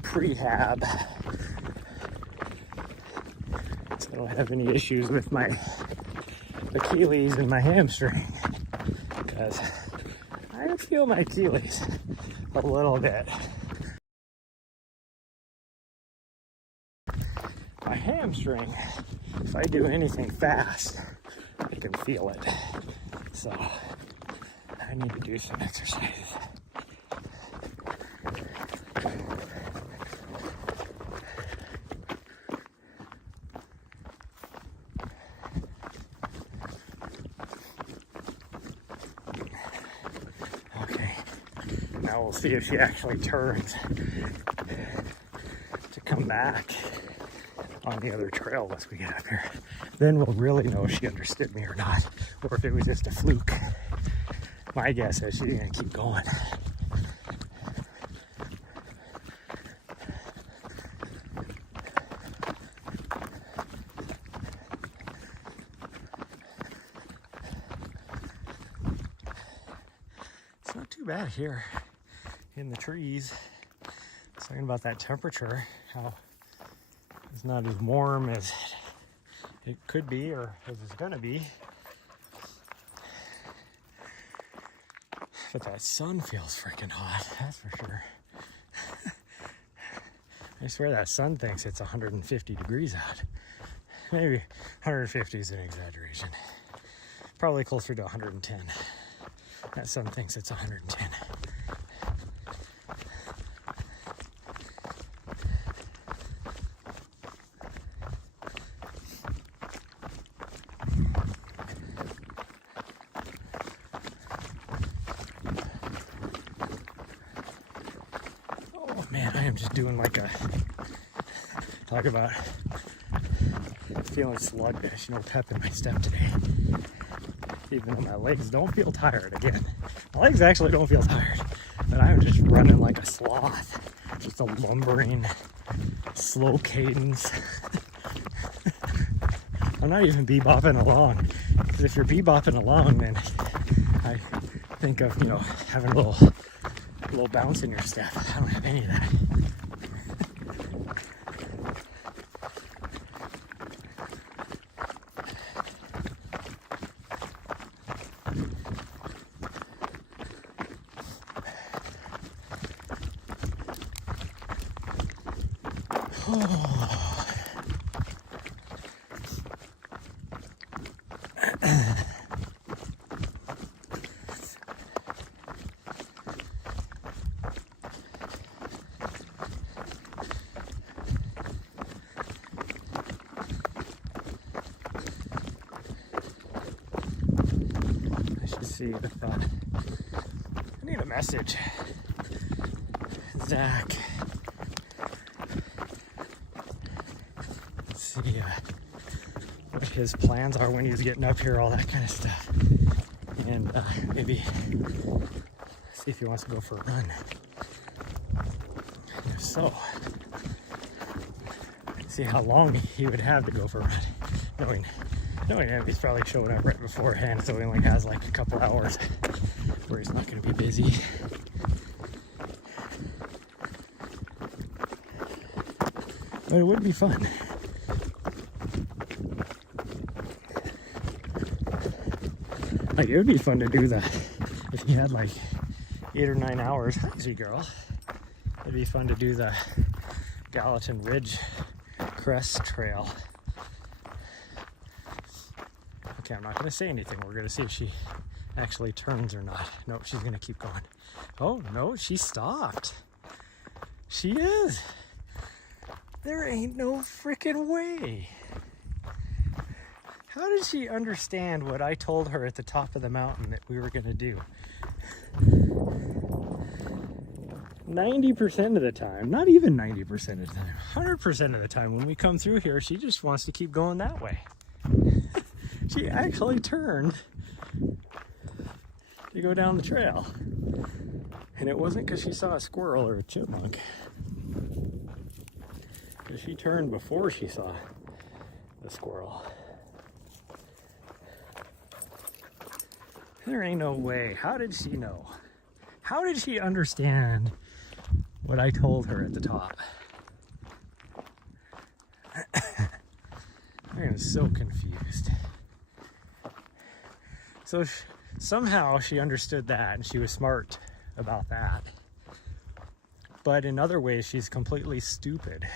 prehab, so I don't have any issues with my Achilles and my hamstring, because I feel my Achilles a little bit. My hamstring, if I do anything fast, I can feel it. So I need to do some exercises. Okay, now we'll see if she actually turns to come back on the other trail once we get up here. Then we'll really know if she understood me or not, or if it was just a fluke. My guess is she's gonna keep going. It's not too bad here in the trees. I was talking about that temperature, how it's not as warm as it could be or as it's gonna be. But that sun feels freaking hot, that's for sure. I swear that sun thinks it's 150 degrees out. Maybe 150 is an exaggeration. Probably closer to 110. That sun thinks it's 110. Man, I am just doing like a, talk about feeling sluggish, pep in my step today. Even though my legs don't feel tired again. My legs actually don't feel tired, but I'm just running like a sloth. Just a lumbering slow cadence. I'm not even bebopping along, because if you're bebopping along, then I think of, you know, having a little bounce in your step. I don't have any of that. See if I need a message. Zach. Let's see what his plans are when he's getting up here, all that kind of stuff. And maybe see if he wants to go for a run. And if so, see how long he would have to go for a run. Knowing him, he's probably showing up right beforehand, so he only has like a couple hours where he's not going to be busy. But it would be fun. Like, it would be fun to do that if you had like 8 or 9 hours. Easy girl. It'd be fun to do the Gallatin Ridge Crest Trail. Okay, I'm not going to say anything. We're going to see if she actually turns or not. Nope, she's going to keep going. Oh, no, she stopped. She is. There ain't no freaking way. How did she understand what I told her at the top of the mountain that we were going to do? 90% of the time, not even 90% of the time, 100% of the time when we come through here, she just wants to keep going that way. She actually turned to go down the trail. And it wasn't because she saw a squirrel or a chipmunk. Because she turned before she saw the squirrel. There ain't no way. How did she know? How did she understand what I told her at the top? I am so confused. So somehow she understood that, and she was smart about that. But in other ways, she's completely stupid.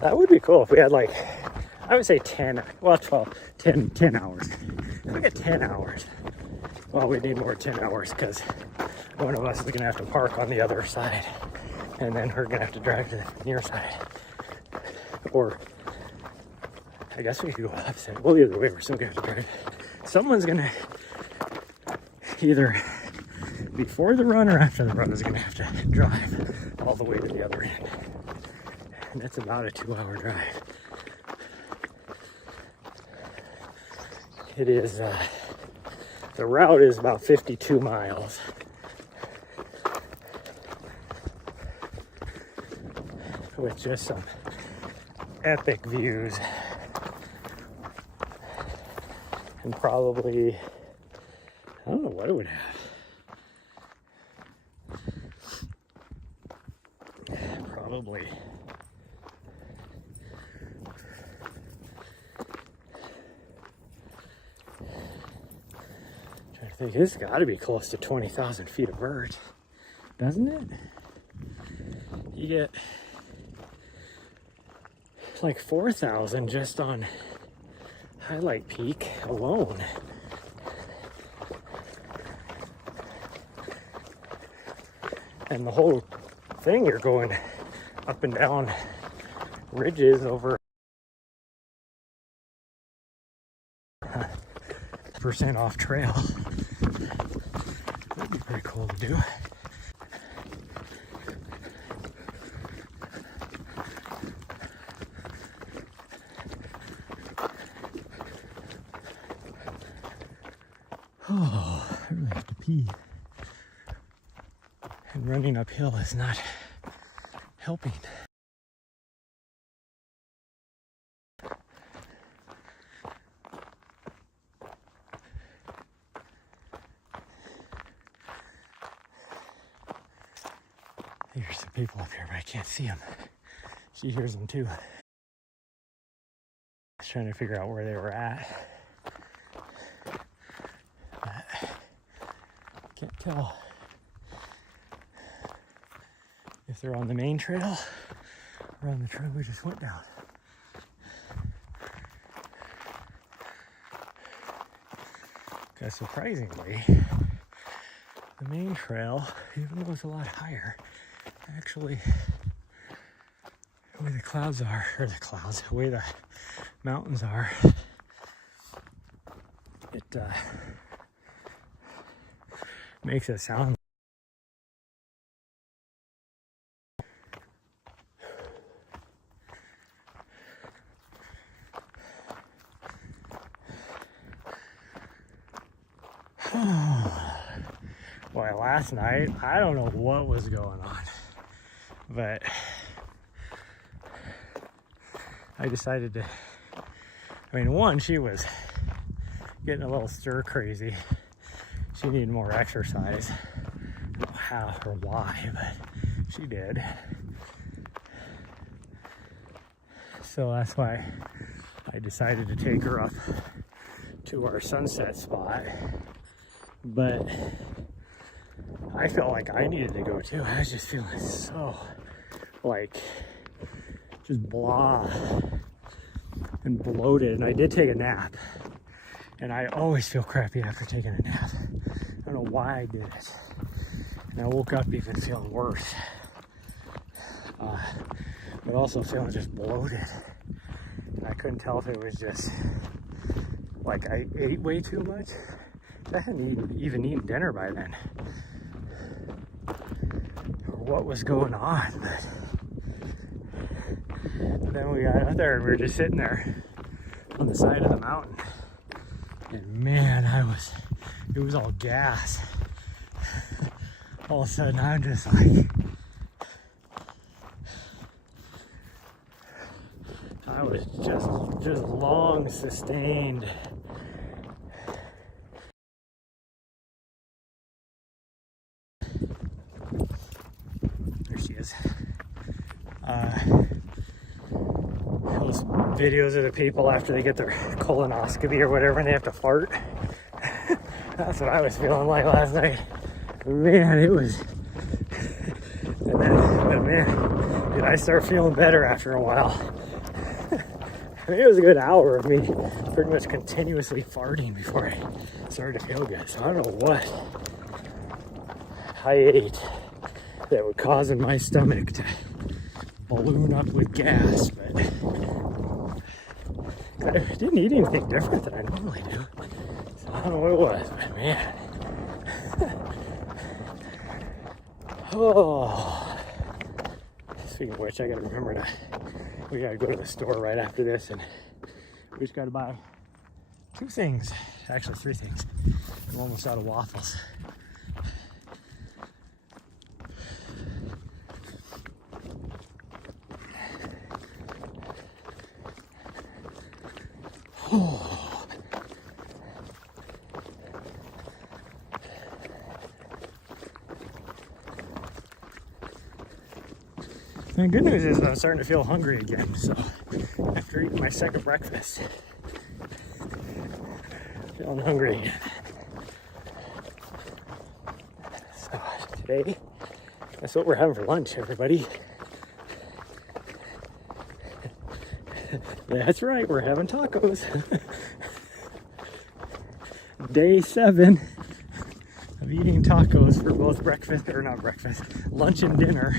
That would be cool if we had like, I would say 10, well 12, 10 hours. If we get 10 hours, well, we need more 10 hours because one of us is gonna have to park on the other side and then we're gonna have to drive to the near side. Or, I guess we could go opposite. Well, either way, we're still gonna have to drive. Someone's gonna, either before the run or after the run, is gonna have to drive all the way to the other end. And that's about a 2-hour drive. It is, the route is about 52 miles. With just some epic views. And probably, I don't know what it would have. Probably. I think it's got to be close to 20,000 feet of vert, doesn't it? You get like 4,000 just on Highlight Peak alone. And the whole thing, you're going up and down ridges over % off trail. That'd be pretty cool to do. Oh, I really have to pee. And running uphill is not helping. There's some people up here, but I can't see them. She hears them too. I was trying to figure out where they were at. But can't tell if they're on the main trail or on the trail we just went down. Because surprisingly, the main trail, even though it's a lot higher, actually, the way the clouds are, or the way the mountains are, it makes it sound. Boy, last night, I don't know what was going on, but I decided to, one, she was getting a little stir crazy. She needed more exercise. I don't know how or why, but she did. So that's why I decided to take her up to our sunset spot. But I felt like I needed to go too. I was just feeling so just blah and bloated. And I did take a nap. And I always feel crappy after taking a nap. I don't know why I did it. And I woke up even feeling worse. But also feeling just bloated. And I couldn't tell if it was just like I ate way too much. I hadn't even eaten dinner by then. Or what was going on. But then we got out there and we were just sitting there on the side of the mountain. And man, it was all gas. All of a sudden, I'm just like, I was just long sustained. There she is. Those videos of the people after they get their colonoscopy or whatever and they have to fart. That's what I was feeling like last night. Man, it was. But man, did I start feeling better after a while. It was a good hour of me pretty much continuously farting before I started to feel good. So I don't know what I ate that would cause in my stomach to balloon up with gas, but I didn't eat anything different than I normally do. So I don't know what it was, but man. Oh. Speaking of which, I gotta remember we gotta go to the store right after this, and we just gotta buy 2 things, actually 3 things. I'm almost out of waffles. Oh. The good news is I'm starting to feel hungry again, so after eating my second breakfast, feeling hungry again. So today, that's what we're having for lunch, everybody. That's right, we're having tacos. Day 7 of eating tacos for both lunch and dinner.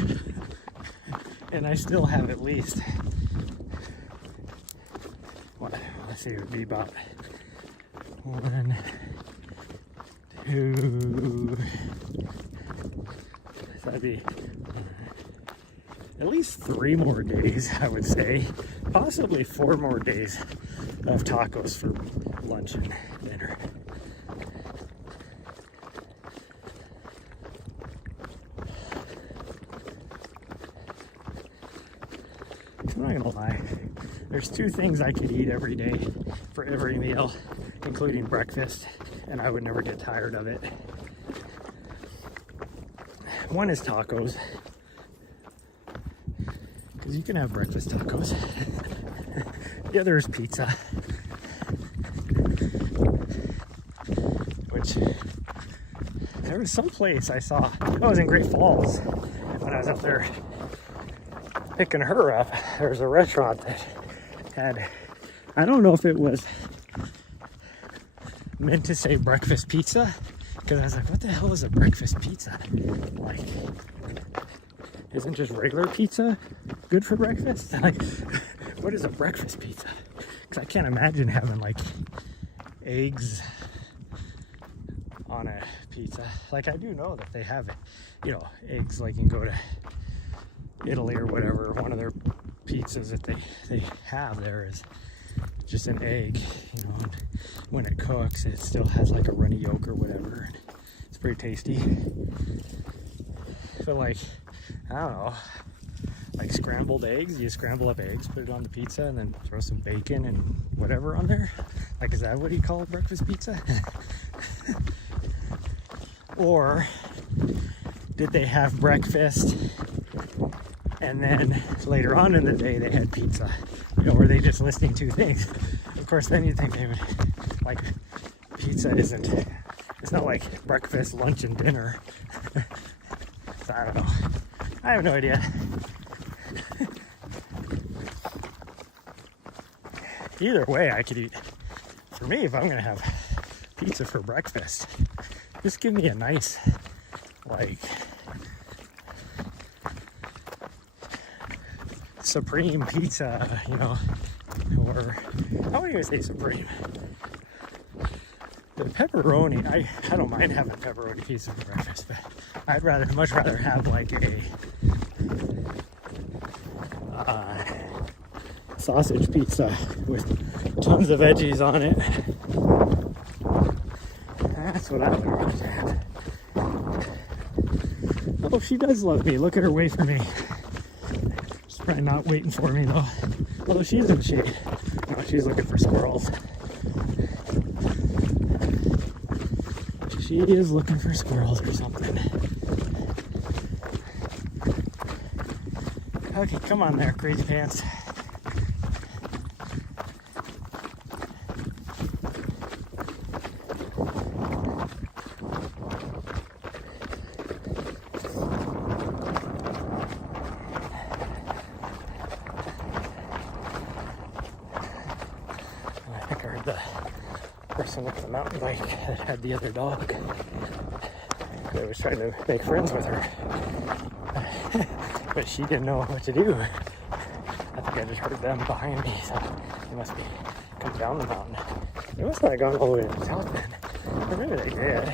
And I still have at least, let's see, it would be about 1, 2, so that'd be at least 3 more days, I would say. Possibly 4 more days of tacos for lunch and dinner. I'm not gonna lie. There's two things I could eat every day for every meal, including breakfast, and I would never get tired of it. One is tacos, because you can have breakfast tacos. The other is pizza, which there was some place I saw. I was in Great Falls when I was up there picking her up. There was a restaurant that had, I don't know if it was meant to say breakfast pizza, because I was like, what the hell is a breakfast pizza? Like, isn't just regular pizza good for breakfast? Like, what is a breakfast pizza? Because I can't imagine having like eggs on a pizza. Like, I do know that they have, you know, eggs. Like, you can go to Italy or whatever, one of their pizzas that they have there is just an egg, you know, and when it cooks it still has like a runny yolk or whatever. It's pretty tasty. But like, I don't know, like scrambled eggs, you scramble up eggs, put it on the pizza, and then throw some bacon and whatever on there. Like, is that what you call breakfast pizza? Or did they have breakfast and then later on in the day they had pizza? You know, were they just listing two things? Of course, then you'd think they would, like, pizza isn't, it's not like breakfast, lunch, and dinner. So I don't know. I have no idea. Either way, I could eat. For me, if I'm gonna have pizza for breakfast, just give me a nice, like, supreme pizza, you know, or I wouldn't even say supreme. The pepperoni, I don't mind having pepperoni pizza for breakfast, but I'd much rather have like a sausage pizza with tons of veggies on it. That's what I would rather have. Oh, she does love me. Look at her wait for me. She's probably not waiting for me though. Although she isn't she? No, she's looking for squirrels. She is looking for squirrels or something. Okay, come on there, crazy pants. I think I heard the person with the mountain bike that had the other dog that was trying to make friends with her. But she didn't know what to do. I think I just heard them behind me, so they must be coming down the mountain. They must not have gone all the way to the south then. Or maybe they did.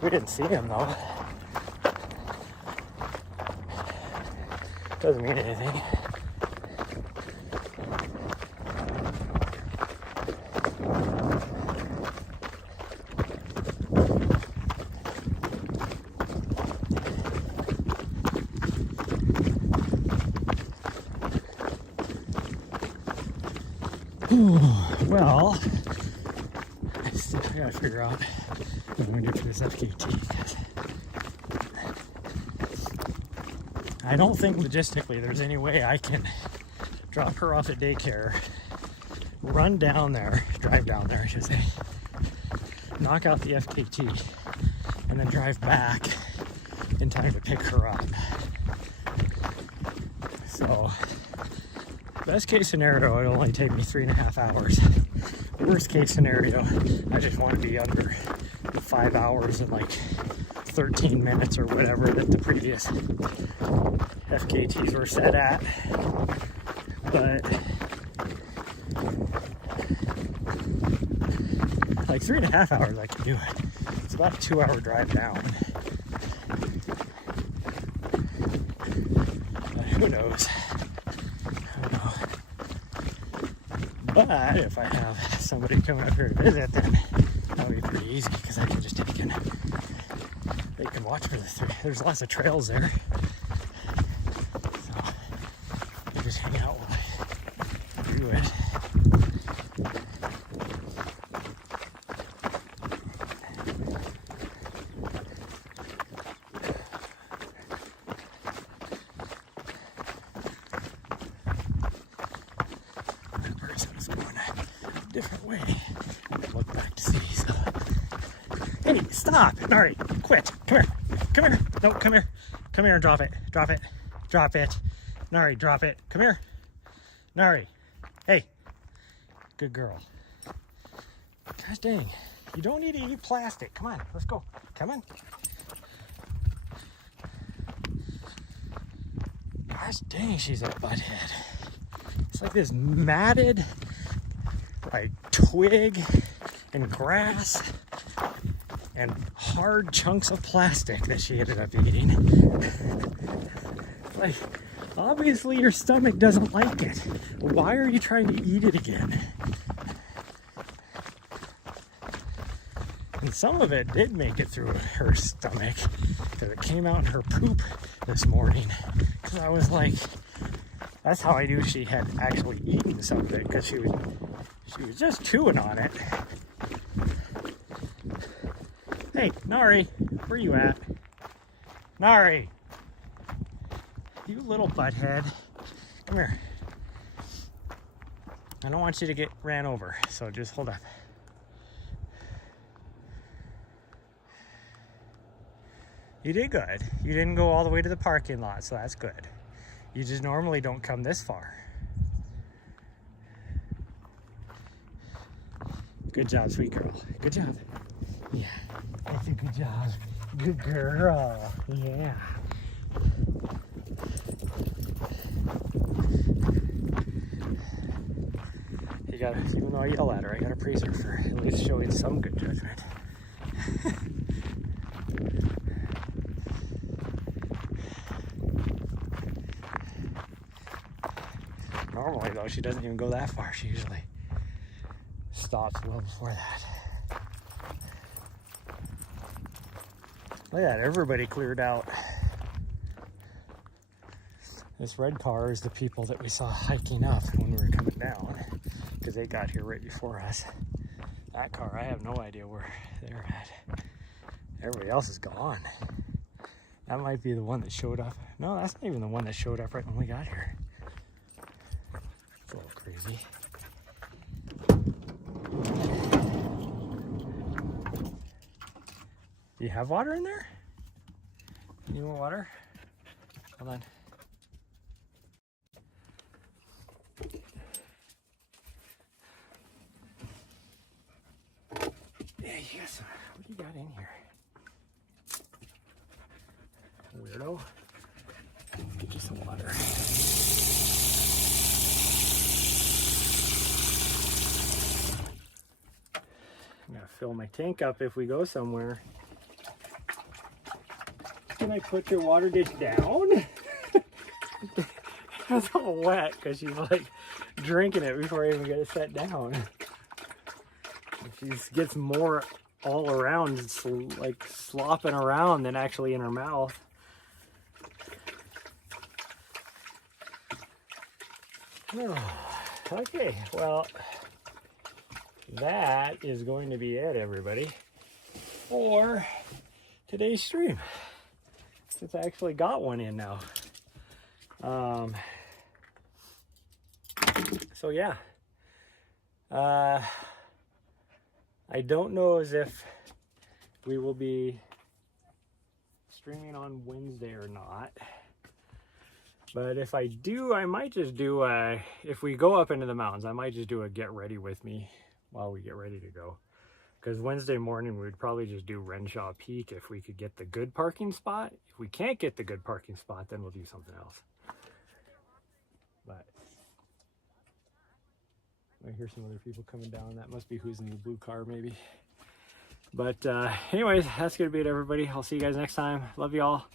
We didn't see them though. Doesn't mean anything. Well, I gotta figure out what I'm gonna do for this FKT, because I don't think logistically there's any way I can drop her off at daycare, run down there, drive down there, I should say, knock out the FKT, and then drive back in time to pick her up. So, best case scenario, it'll only take me 3.5 hours. Worst case scenario, I just want to be under 5 hours and like 13 minutes or whatever that the previous FKTs were set at. But like 3.5 hours I can do it. It's about a 2-hour drive down. But who knows? But if I have somebody coming up here to visit, then that'll be pretty easy, because I can just take in. They can watch for the three. There's lots of trails there, so you just hang out while I do it. That person was going a different way. Look back to see. So. Hey, stop! Nari, quit! Come here! Come here! No, come here! Come here and drop it! Drop it! Drop it! Nari, drop it! Come here! Nari! Hey! Good girl. Gosh dang. You don't need to eat plastic. Come on, let's go. Come on. Gosh dang, she's a butthead. It's like this matted, like, twig and grass and hard chunks of plastic that she ended up eating. Like, obviously your stomach doesn't like it. Why are you trying to eat it again? And some of it did make it through her stomach, because it came out in her poop this morning. Because I was like, that's how I knew she had actually eaten some of it, because she was just chewing on it. Hey, Nari, where you at? Nari! You little butthead. Come here. I don't want you to get ran over, so just hold up. You did good. You didn't go all the way to the parking lot, so that's good. You just normally don't come this far. Good job, sweet girl. Good job. Yeah, that's a good job. Good girl. Yeah. You gotta, even though I yell at her, I gotta praise her for at least showing some good judgment. Normally, though, she doesn't even go that far. She usually stops well before that. Look at that, everybody cleared out. This red car is the people that we saw hiking up when we were coming down, because they got here right before us. That car, I have no idea where they're at. Everybody else is gone. That might be the one that showed up. No, that's not even the one that showed up right when we got here. It's a little crazy. Do you have water in there? You want water? Hold on. Yeah, you got some. What do you got in here? Weirdo. Get you some water. I'm gonna fill my tank up if we go somewhere. Can I put your water dish down? That's all wet because she's like drinking it before I even get it set down. She gets more all around, like slopping around than actually in her mouth. Okay, well, that is going to be it, everybody, for today's stream. Since I actually got one in now. So yeah. I don't know as if we will be streaming on Wednesday or not. But if I do, I might just do a, if we go up into the mountains, I might just do a get ready with me while we get ready to go. Because Wednesday morning, we would probably just do Renshaw Peak if we could get the good parking spot. If we can't get the good parking spot, then we'll do something else. But I hear some other people coming down. That must be who's in the blue car, maybe. But anyways, that's going to be it, everybody. I'll see you guys next time. Love you all.